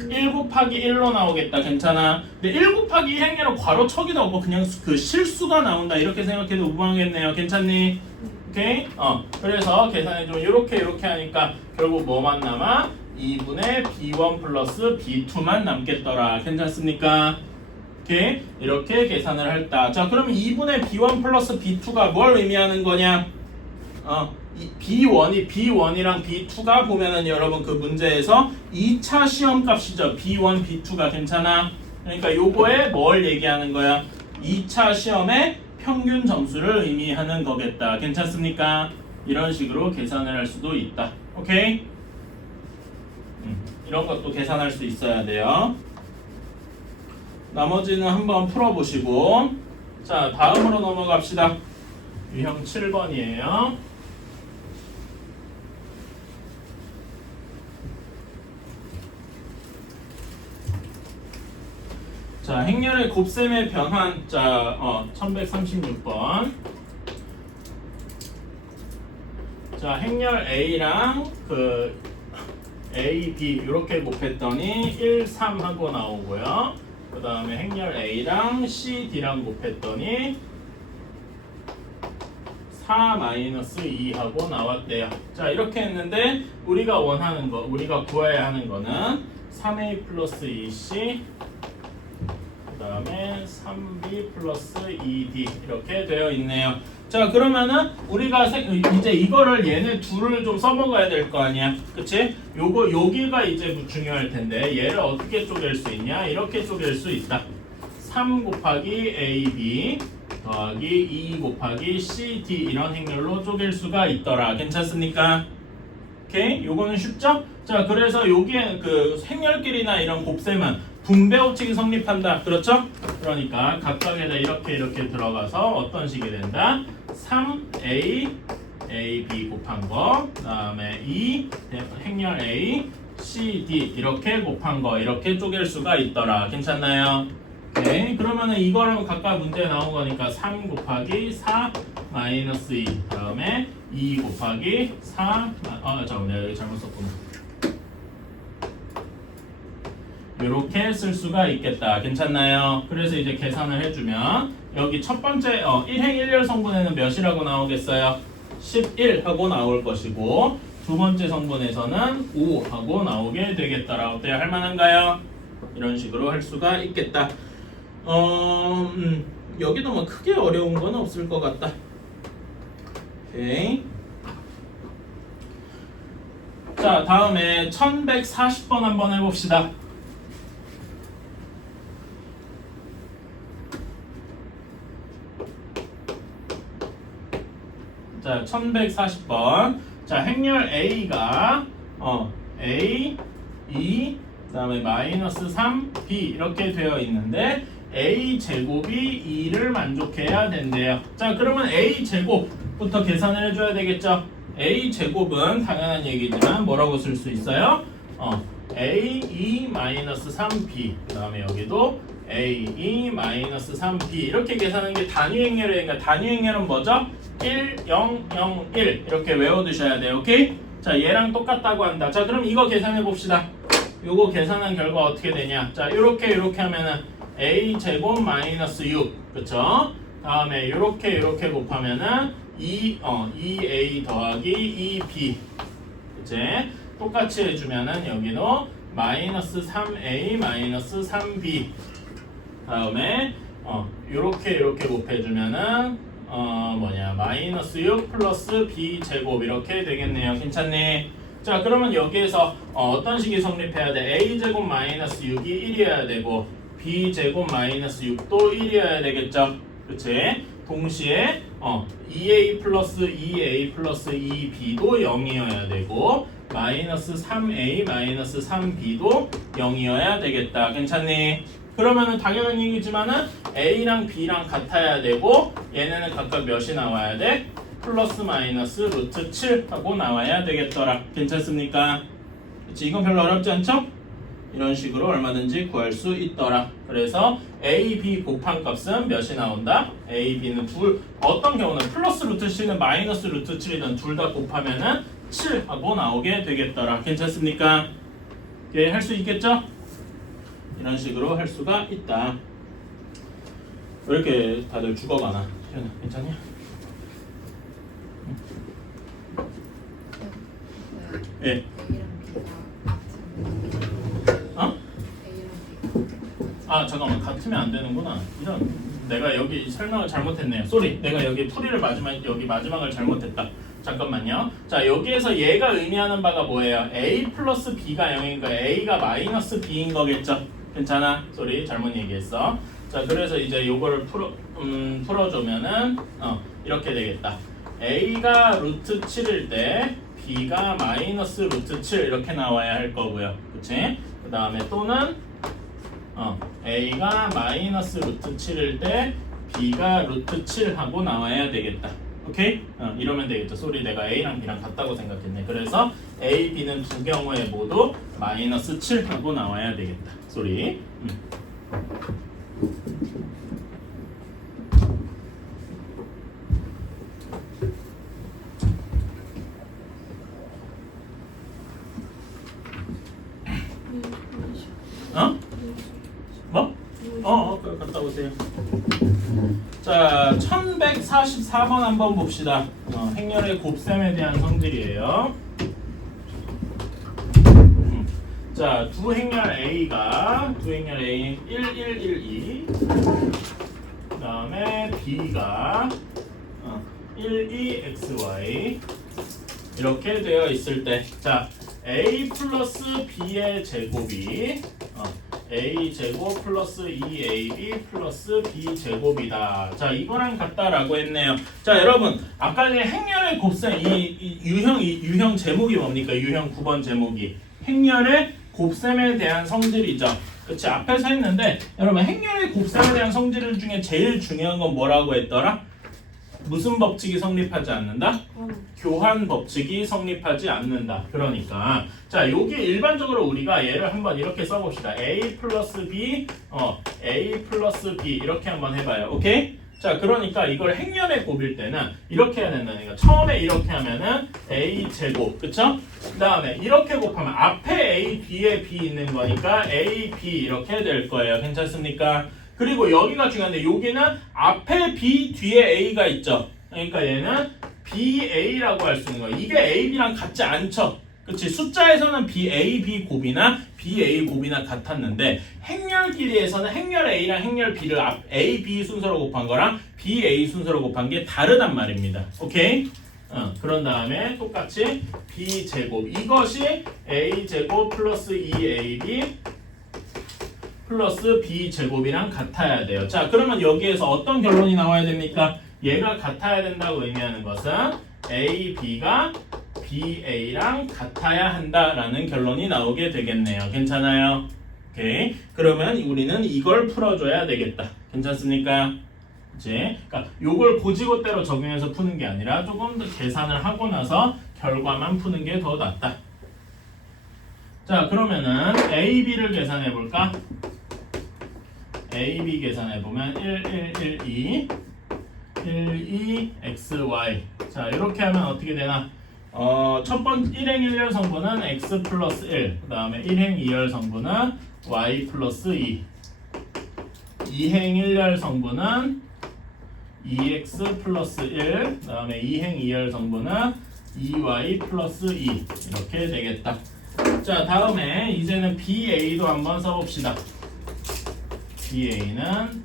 1 곱하기 1로 나오겠다. 괜찮아. 근데 1 곱하기 2 행렬은 괄호 척이 나오고 그냥 그 실수가 나온다. 이렇게 생각해도 무방하겠네요. 괜찮니? 오케이? 그래서 계산해주면 이렇게 하니까 결국 뭐만 남아? 2분의 B1 플러스 B2만 남겠더라. 괜찮습니까? 오케이? 이렇게 계산을 했다. 자, 그러면 2분의 B1 플러스 B2가 뭘 의미하는 거냐? B1이랑 B2가 보면은 여러분 그 문제에서 2차 시험 값이죠. B1, B2가 괜찮아? 그러니까 요거에 뭘 얘기하는 거야? 2차 시험의 평균 점수를 의미하는 거겠다. 괜찮습니까? 이런 식으로 계산을 할 수도 있다. 오케이? 이런 것도 계산할 수 있어야 돼요. 나머지는 한번 풀어보시고 자, 다음으로 넘어갑시다. 유형 7번이에요. 자, 행렬의 곱셈의 변환. 자, 1136번. 자, 행렬 A랑 그 A, B 이렇게 곱했더니 1, 3 하고 나오고요. 그 다음에 행렬 A랑 C, D랑 곱했더니 4-2 하고 나왔대요. 자, 이렇게 했는데 우리가 원하는 거, 우리가 구해야 하는 거는 3A 플러스 2C 그 다음에 3B 플러스 2D 이렇게 되어 있네요. 자, 그러면은 우리가 이제 이거를 얘네 둘을 좀 써먹어야 될 거 아니야. 그치? 여기가 이제 중요할 텐데 얘를 어떻게 쪼갤 수 있냐? 이렇게 쪼갤 수 있다. 3 곱하기 AB 더하기 2 곱하기 CD 이런 행렬로 쪼갤 수가 있더라. 괜찮습니까? 오케이? 요거는 쉽죠? 자, 그래서 여기에 그 행렬끼리나 이런 곱셈은 분배 법칙이 성립한다. 그렇죠? 그러니까 각각에다 이렇게 들어가서 어떤 식이 된다? 3A, AB 곱한 거, 그 다음에 2 행렬 A, CD 이렇게 곱한 거 이렇게 쪼갤 수가 있더라. 괜찮나요? 오케이. 그러면은 이거랑 각각 문제 나온 거니까 3 곱하기 4 마이너스 2 다음에 2 곱하기 4 잠깐만 내가 여기 잘못 썼구나. 이렇게 쓸 수가 있겠다. 괜찮나요? 그래서 이제 계산을 해주면 여기 첫 번째 1행 1열 성분에는 몇이라고 나오겠어요? 11 하고 나올 것이고 두 번째 성분에서는 5 하고 나오게 되겠더라. 어때요? 할만한가요? 이런 식으로 할 수가 있겠다. 여기도 뭐 크게 어려운 건 없을 것 같다. 오케이. 자, 다음에 1140번 한번 해봅시다. 자, 1140번. 자, 행렬 A가 A, 2, 그 다음에 마이너스 3, B 이렇게 되어 있는데 A 제곱이 2를 만족해야 된대요. 자, 그러면 A 제곱부터 계산을 해줘야 되겠죠? A 제곱은 당연한 얘기지만 뭐라고 쓸 수 있어요? A, 2, 마이너스 3B 그 다음에 여기도 A, 2, 마이너스 3B 이렇게 계산하는 게 단위 행렬이니까 단위 행렬은 뭐죠? 1, 0, 0, 1 이렇게 외워두셔야 돼요. 오케이? 자, 얘랑 똑같다고 한다. 자, 그럼 이거 계산해 봅시다. 요거 계산한 결과 어떻게 되냐? 자, 요렇게 하면은 A 제곱 마이너스 6 그쵸? 다음에 요렇게 곱하면은 2A 더하기 2B 그치? 똑같이 해주면은 여기도 마이너스 3A 마이너스 3B 다음에 요렇게 곱해주면은 마이너스 6 플러스 B 제곱 이렇게 되겠네요. 괜찮니? 자, 그러면 여기에서 어떤 식이 성립해야 돼? A 제곱 마이너스 6이 1이어야 되고 B 제곱 마이너스 6도 1이어야 되겠죠? 그치? 동시에 2a 플러스 2a 플러스 2b도 0이어야 되고 마이너스 3a 마이너스 3b도 0이어야 되겠다. 괜찮니? 그러면은 당연한 얘기지만은 a랑 b랑 같아야 되고 얘네는 각각 몇이 나와야 돼? 플러스 마이너스 루트 7 하고 나와야 되겠더라. 괜찮습니까? 그치? 이건 별로 어렵지 않죠? 이런 식으로 얼마든지 구할 수 있더라. 그래서 a, b 곱한 값은 몇이 나온다? a, b는 둘. 어떤 경우는 플러스 루트 7은 마이너스 루트 7이든 둘 다 곱하면은 7 하고 나오게 되겠더라. 괜찮습니까? 예, 할 수 있겠죠? 이런 식으로 할 수가 있다. 왜 이렇게 다들 죽어가나? 시연아, 괜찮냐? 예. A랑 B가 어? A랑 B가 아 잠깐만 같으면 안 되는구나. 이런 내가 여기 설명을 잘못했네요. 쏘리. 내가 여기 풀이를 여기 마지막을 잘못했다. 잠깐만요. 자 여기에서 얘가 의미하는 바가 뭐예요? A 플러스 B가 0이니까 A가 마이너스 B인 거겠죠? 괜찮아? 쏘리 잘못 얘기했어. 자 그래서 이제 요거를 풀어주면은 이렇게 되겠다. A가 루트 7일 때 B가 마이너스 루트 7 이렇게 나와야 할 거고요. 그치? 그 다음에 또는 A가 마이너스 루트 7일 때 B가 루트 7 하고 나와야 되겠다. 오케이? 이러면 되겠죠. 쏘리 내가 A랑 B랑 같다고 생각했네. 그래서 A, B는 두 경우에 모두 마이너스 7 하고 나와야 되겠다. 쏘리. 뭐? 갔다 오세요. 자, 1144번 한번 봅시다. 행렬의 곱셈에 대한 성질이에요. 자, 두 행렬 A가 1112 그 다음에 B가 12xy 이렇게 되어 있을 때 자, A 플러스 B의 제곱이 A 제곱 플러스 2AB 플러스 B 제곱이다. 자, 이거랑 같다라고 했네요. 자, 여러분, 아까 전에 행렬의 곱셈 이 유형 제목이 뭡니까? 유형 9번 제목이 행렬의 곱셈에 대한 성질이죠. 그치? 앞에서 했는데 여러분 행렬의 곱셈에 대한 성질 중에 제일 중요한 건 뭐라고 했더라? 무슨 법칙이 성립하지 않는다? 교환 법칙이 성립하지 않는다. 그러니까 자 여기 일반적으로 우리가 얘를 한번 이렇게 써봅시다. A 플러스 B A 플러스 B 이렇게 한번 해봐요. 오케이? 자 그러니까 이걸 행렬의 곱일 때는 이렇게 해야 된다니까. 처음에 이렇게 하면은 A 제곱 그쵸? 그 다음에 이렇게 곱하면 앞에 A, B에 B 있는 거니까 A, B 이렇게 될 거예요. 괜찮습니까? 그리고 여기가 중요한데 여기는 앞에 B 뒤에 A가 있죠. 그러니까 얘는 BA라고 할 수 있는 거예요. 이게 AB랑 같지 않죠. 그치? 숫자에서는 BAB 곱이나 BA 곱이나 같았는데 행렬끼리에서는 행렬 A랑 행렬 B를 A, B 순서로 곱한 거랑 BA 순서로 곱한 게 다르단 말입니다. 오케이? 그런 다음에 똑같이 B제곱 이것이 A제곱 플러스 2AB 플러스 B제곱이랑 같아야 돼요. 자 그러면 여기에서 어떤 결론이 나와야 됩니까? 얘가 같아야 된다고 의미하는 것은 A, B가 BA랑 같아야 한다라는 결론이 나오게 되겠네요. 괜찮아요? 오케이. 그러면 우리는 이걸 풀어줘야 되겠다. 괜찮습니까? 그치? 그러니까 요걸 고지고대로 적용해서 푸는 게 아니라 조금 더 계산을 하고 나서 결과만 푸는 게 더 낫다. 자 그러면은 AB를 계산해 볼까? AB 계산해보면 12xy 자 이렇게 하면 어떻게 되나 첫 번째 1행 1열 성분은 x 플러스 1 그 다음에 1행 2열 성분은 y 플러스 2 2행 1열 성분은 2x 플러스 1 그 다음에 2행 2열 성분은 2y 플러스 2 이렇게 되겠다. 자 다음에 이제는 BA도 한번 써봅시다. BA는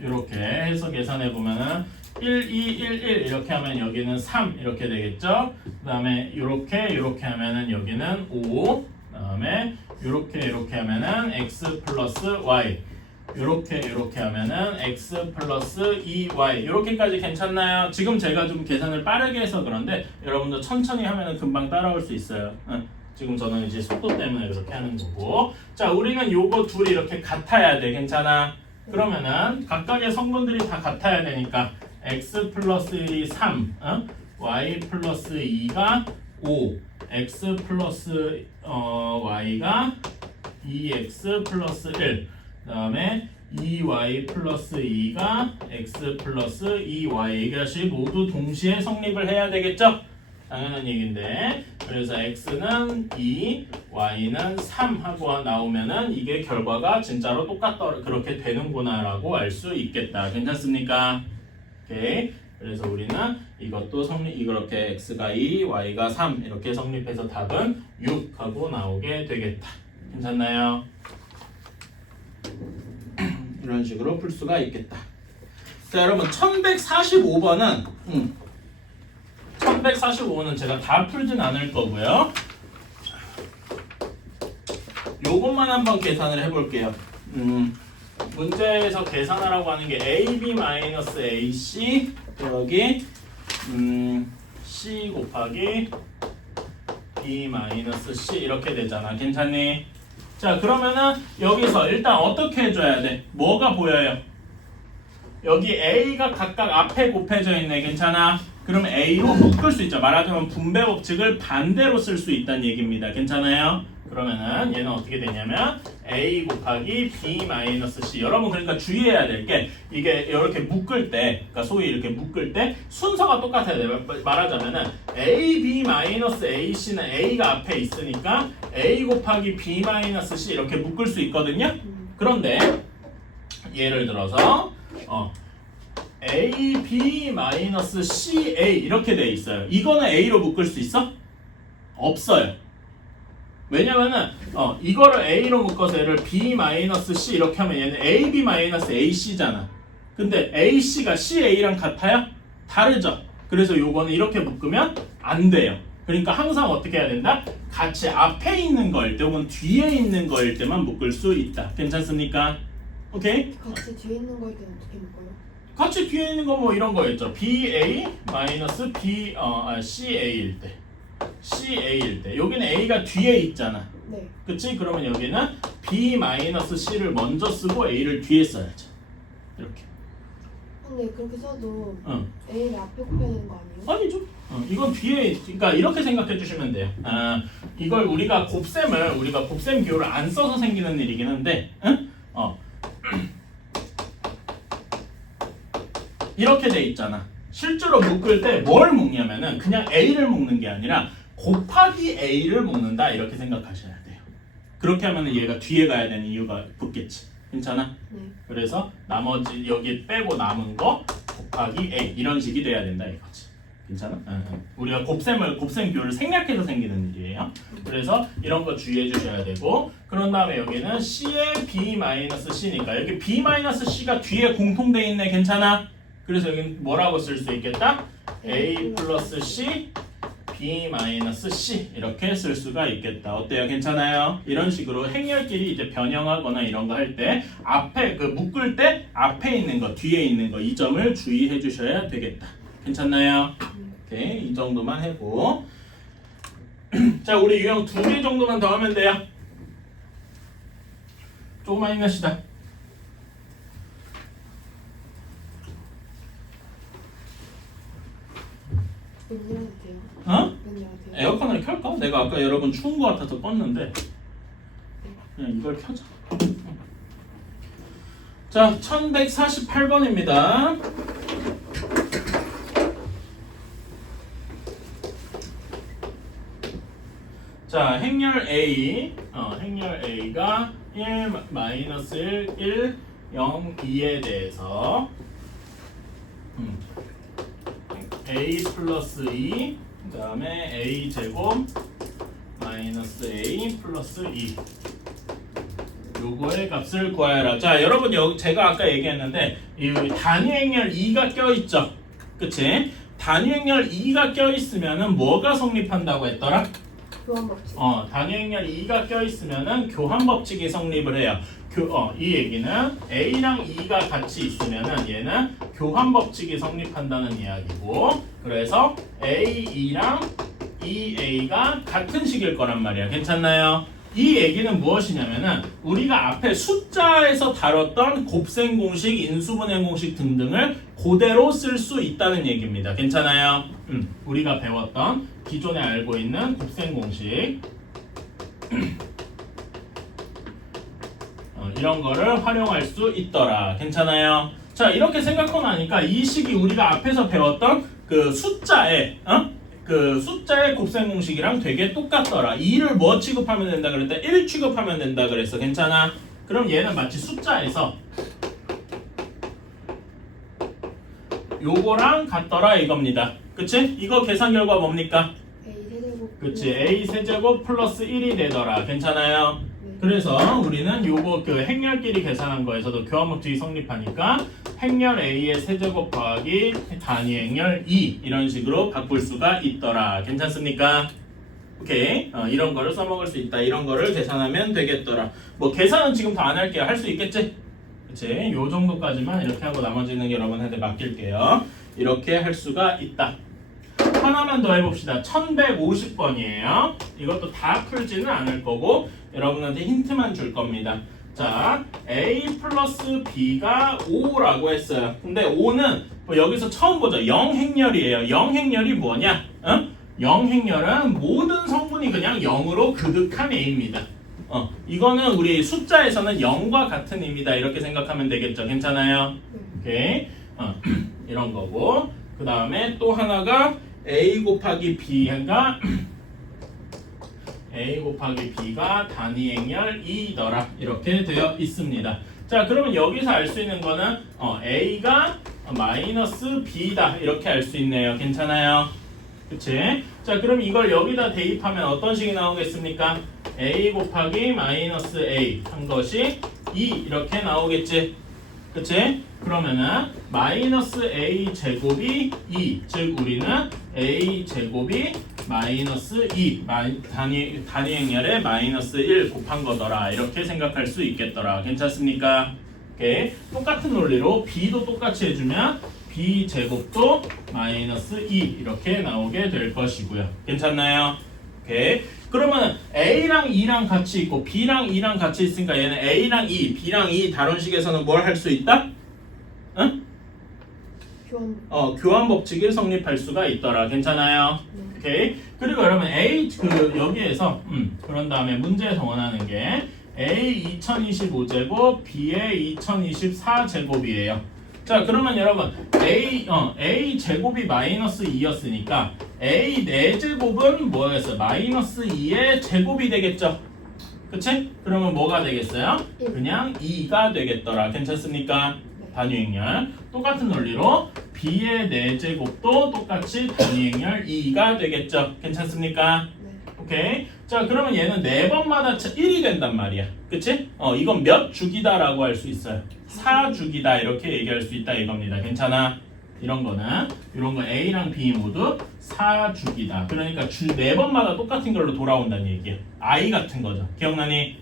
이렇게 해서 계산해 보면은 1, 2, 1, 1 이렇게 하면 여기는 3 이렇게 되겠죠. 그 다음에 이렇게 하면은 여기는 5 그 다음에 이렇게 하면은 x 플러스 y 요렇게 하면은 x 플러스 2y 요렇게까지 괜찮나요? 지금 제가 좀 계산을 빠르게 해서 그런데 여러분도 천천히 하면은 금방 따라올 수 있어요. 지금 저는 이제 속도 때문에 그렇게 하는 거고. 자, 우리는 요거 둘이 이렇게 같아야 돼. 괜찮아? 그러면은 각각의 성분들이 다 같아야 되니까 x 플러스 1이 3, y 플러스 2가 5, x 플러스 y가 2x 플러스 1, 그 다음에 2y 플러스 2가 x 플러스 2y 이것이 모두 동시에 성립을 해야 되겠죠? 당연한 얘기인데 그래서 x는 2, y는 3 하고 나오면은 이게 결과가 진짜로 똑같다 그렇게 되는구나 라고 알 수 있겠다. 괜찮습니까? 오케이. 그래서 우리는 이것도 이렇게 x가 2, y가 3 이렇게 성립해서 답은 6 하고 나오게 되겠다. 괜찮나요? 이런 식으로 풀 수가 있겠다. 자, 여러분 1145번은 1145는 제가 다 풀진 않을 거고요. 요것만 한번 계산을 해볼게요. 문제에서 계산하라고 하는 게 AB-AC 여기 C 곱하기 B-C 이렇게 되잖아. 괜찮니? 자, 그러면은 여기서 일단 어떻게 해줘야 돼? 뭐가 보여요? 여기 A가 각각 앞에 곱해져 있네. 괜찮아? 그러면 A로 묶을 수 있죠. 말하자면 분배 법칙을 반대로 쓸 수 있다는 얘기입니다. 괜찮아요? 그러면은 얘는 어떻게 되냐면 A 곱하기 B-C. 여러분 그러니까 주의해야 될 게 이게 이렇게 묶을 때, 그러니까 소위 이렇게 묶을 때 순서가 똑같아야 돼요. 말하자면은 A, B-AC는 A가 앞에 있으니까 A 곱하기 B-C 이렇게 묶을 수 있거든요. 그런데 예를 들어서 A, B-C, A 이렇게 돼 있어요. 이거는 A로 묶을 수 있어? 없어요. 왜냐면은 이거를 A로 묶어서 얘를 B-C 이렇게 하면 얘는 AB-AC잖아. 근데 AC가 CA랑 같아요? 다르죠. 그래서 요거는 이렇게 묶으면 안 돼요. 그러니까 항상 어떻게 해야 된다? 같이 앞에 있는 거일 때 혹은 뒤에 있는 거일 때만 묶을 수 있다. 괜찮습니까? 오케이? 같이 뒤에 있는 거일 때는 어떻게 묶어요? 같이 뒤에 있는 거 뭐 이런 거였죠. CA일 때. CA일 때. 여기는 A가 뒤에 있잖아. 네. 그치? 그러면 여기는 B-C를 먼저 쓰고 A를 뒤에 써야죠. 이렇게. 근데 그렇게 써도 응. A를 앞에 곱해야 되는 거 아니에요? 아니죠. 이건 뒤에, 그러니까 이렇게 생각해 주시면 돼요. 이걸 우리가 곱셈 기호를 안 써서 생기는 일이긴 한데, 이렇게 돼 있잖아. 실제로 묶을 때 뭘 묶냐면은 그냥 A를 묶는 게 아니라 곱하기 A를 묶는다 이렇게 생각하셔야 돼요. 그렇게 하면은 얘가 뒤에 가야 되는 이유가 붙겠지. 괜찮아? 네. 그래서 나머지 여기 빼고 남은 거 곱하기 A 이런 식이 돼야 된다 이거지. 괜찮아? 우리가 곱셈 기호를 생략해서 생기는 일이에요. 그래서 이런 거 주의해 주셔야 되고 그런 다음에 여기는 C에 B-C니까 여기 B-C가 뒤에 공통돼 있네. 괜찮아? 그래서 여기는 뭐라고 쓸 수 있겠다? A 플러스 C, B-C 이렇게 쓸 수가 있겠다. 어때요? 괜찮아요? 이런 식으로 행렬끼리 이제 변형하거나 이런 거 할 때 앞에 묶을 때 앞에 있는 거, 뒤에 있는 거 이 점을 주의해 주셔야 되겠다. 괜찮나요? 오케이, 이 정도만 하고 자, 우리 유형 2개 정도만 더 하면 돼요. 조금만 힘내시다. 문 열어도 돼요? 문 열어도 돼요? 에어컨을 켤까? 내가 아까 여러분 추운 거 같아서 껐는데 그냥 이걸 켜자. 자, 1148번입니다. 자, 행렬 A가 1, -1, 1, 0, 2에 대해서 A 플러스 2, 그 다음에 A 제곱 마이너스 A 플러스 2 요거의 값을 구하여라. 자, 여러분 여기 제가 아까 얘기했는데 이 단위 행렬 2가 껴있죠. 그치? 단위 행렬 2가 껴있으면은 뭐가 성립한다고 했더라? 교환 법칙. 단위 행렬 2가 껴있으면은 교환 법칙이 성립을 해요. 이 얘기는 A랑 E가 같이 있으면은 얘는 교환 법칙이 성립한다는 이야기고, 그래서 AE랑 EA가 같은 식일 거란 말이야. 괜찮나요? 이 얘기는 무엇이냐면은 우리가 앞에 숫자에서 다뤘던 곱셈 공식, 인수분해 공식 등등을 그대로 쓸 수 있다는 얘기입니다. 괜찮아요? 우리가 배웠던 기존에 알고 있는 곱셈 공식 이런 거를 활용할 수 있더라. 괜찮아요? 자, 이렇게 생각하고 나니까 이 식이 우리가 앞에서 배웠던 그 숫자의 곱셈 공식이랑 되게 똑같더라. 2를 뭐 취급하면 된다 그랬다? 1 취급하면 된다 그랬어. 괜찮아? 그럼 얘는 마치 숫자에서 요거랑 같더라 이겁니다. 그치? 이거 계산 결과 뭡니까? A 세제곱. 그치? A 세제곱 플러스 1이 되더라. 괜찮아요? 네. 그래서 우리는 요거 그 행렬끼리 계산한 거에서도 교환 법칙이 성립하니까 행렬 A의 세제곱 더하기 단위 행렬 2 이런 식으로 바꿀 수가 있더라. 괜찮습니까? 오케이. 이런 거를 써먹을 수 있다. 이런 거를 계산하면 되겠더라. 뭐 계산은 지금 더 안 할게요. 할 수 있겠지? 그치? 요 정도까지만 이렇게 하고 나머지는 여러분한테 맡길게요. 이렇게 할 수가 있다. 하나만 더 해봅시다. 1150번이에요. 이것도 다 풀지는 않을 거고 여러분한테 힌트만 줄 겁니다. 자, A 플러스 B가 5라고 했어요. 근데 5는 뭐 여기서 처음 보죠. 0행렬이에요. 0행렬이 뭐냐? 0행렬은 모든 성분이 그냥 0으로 그득한 A입니다. 이거는 우리 숫자에서는 0과 같은 의미다. 이렇게 생각하면 되겠죠. 괜찮아요? 오케이. 이런 거고. 그 다음에 또 하나가 A 곱하기 B가 A 곱하기 B가 단위 행렬 2더라. 이렇게 되어 있습니다. 자, 그러면 여기서 알 수 있는 거는 A가 마이너스 B다. 이렇게 알 수 있네요. 괜찮아요? 그치? 자, 그럼 이걸 여기다 대입하면 어떤 식이 나오겠습니까? A 곱하기 마이너스 A 한 것이 2 이렇게 나오겠지? 그치? 그러면은 마이너스 A 제곱이 2, 즉 우리는 A 제곱이 마이너스 2 단위 행렬에 마이너스 1 곱한 거더라. 이렇게 생각할 수 있겠더라. 괜찮습니까? 오케이. 똑같은 논리로 B도 똑같이 해주면 B 제곱도 마이너스 2 이렇게 나오게 될 것이고요. 괜찮나요? 오케이. 그러면 A랑 E랑 같이 있고 B랑 E랑 같이 있으니까 얘는 A랑 E, B랑 E 다른 식에서는 뭘 할 수 있다? 응? 교환 법칙이 성립할 수가 있더라. 괜찮아요? 네. 오케이. 그리고 여러분 여기에서 그런 다음에 문제에서 원하는 게 A 2025제곱, B의 2024제곱이에요. 자, 그러면 여러분 A 제곱이 마이너스 2였으니까 A 4제곱은 뭐였어요? 마이너스 2의 제곱이 되겠죠? 그치? 그러면 뭐가 되겠어요? 그냥 2가 되겠더라. 괜찮습니까? 단위 행렬. 똑같은 논리로 B의 4제곱도 똑같이 단위 행렬 2가 되겠죠? 괜찮습니까? 네. 오케이. 자, 그러면 얘는 4번마다 1이 된단 말이야. 그치? 이건 몇 주기다라고 할 수 있어요. 4주기다 이렇게 얘기할 수 있다 이겁니다. 괜찮아? 이런 거 A랑 B 모두 4주기다. 그러니까 주 4번마다 똑같은 걸로 돌아온다는 얘기야. I 같은 거죠. 기억나니? 네.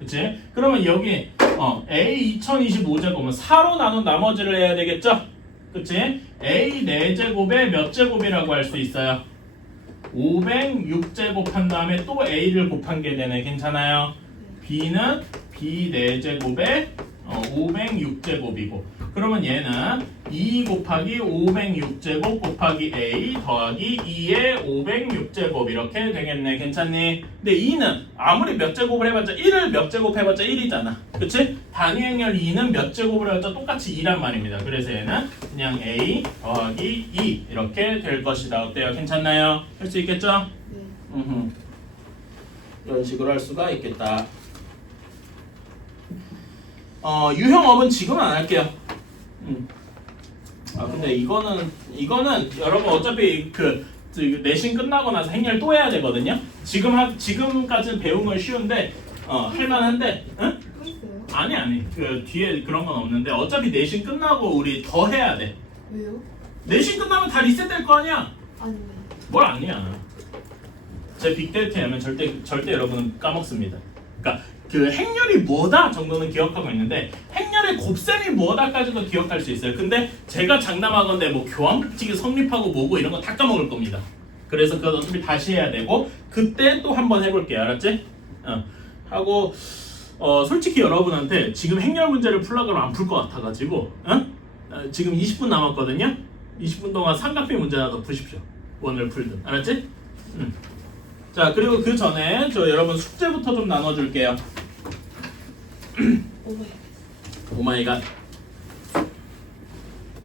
그치? 그러면 여기 A 2025제곱은 4로 나눈 나머지를 해야 되겠죠? 그치? A 4제곱에 몇 제곱이라고 할 수 있어요? 506제곱 한 다음에 또 A를 곱한 게 되네. 괜찮아요? B는 B 4제곱에 506제곱이고 그러면 얘는 2 곱하기 506제곱 곱하기 A 더하기 2의 506제곱 이렇게 되겠네. 괜찮니? 근데 2는 아무리 몇 제곱을 해봤자 1을 몇 제곱 해봤자 1이잖아. 그치? 단위 행렬 2는 몇 제곱을 해봤자 똑같이 2란 말입니다. 그래서 얘는 그냥 A 더하기 2 이렇게 될 것이다. 어때요? 괜찮나요? 할 수 있겠죠? 네. 이런 식으로 할 수가 있겠다. 유형업은 지금 안 할게요. 근데 이거는 여러분 어차피 그 내신 끝나고 나서 행렬 또 해야 되거든요. 지금까지 배운 건 쉬운데 할만한데, 응? 또 있어요? 아니 그 뒤에 그런 건 없는데 어차피 내신 끝나고 우리 더 해야 돼. 왜요? 내신 끝나면 다 리셋될 거 아니야? 아니네. 뭘 아니야. 제 빅데이터 하면 절대 여러분은 까먹습니다. 그러니까 그 행렬이 뭐다 정도는 기억하고 있는데 행렬의 곱셈이 뭐다까지도 기억할 수 있어요. 근데 제가 장담하건대 뭐 교환 법칙이 성립하고 뭐고 이런 거 다 까먹을 겁니다. 그래서 그거 어차피 다시 해야 되고 그때 또 한번 해볼게요. 알았지? 하고 솔직히 여러분한테 지금 행렬 문제를 풀라 그러면 안 풀 것 같아가지고 지금 20분 남았거든요. 20분 동안 삼각비 문제나 더 푸십시오. 원을 풀든. 알았지? 자, 그리고 그 전에 저 여러분 숙제부터 좀 나눠줄게요. 오마이. 오마이갓.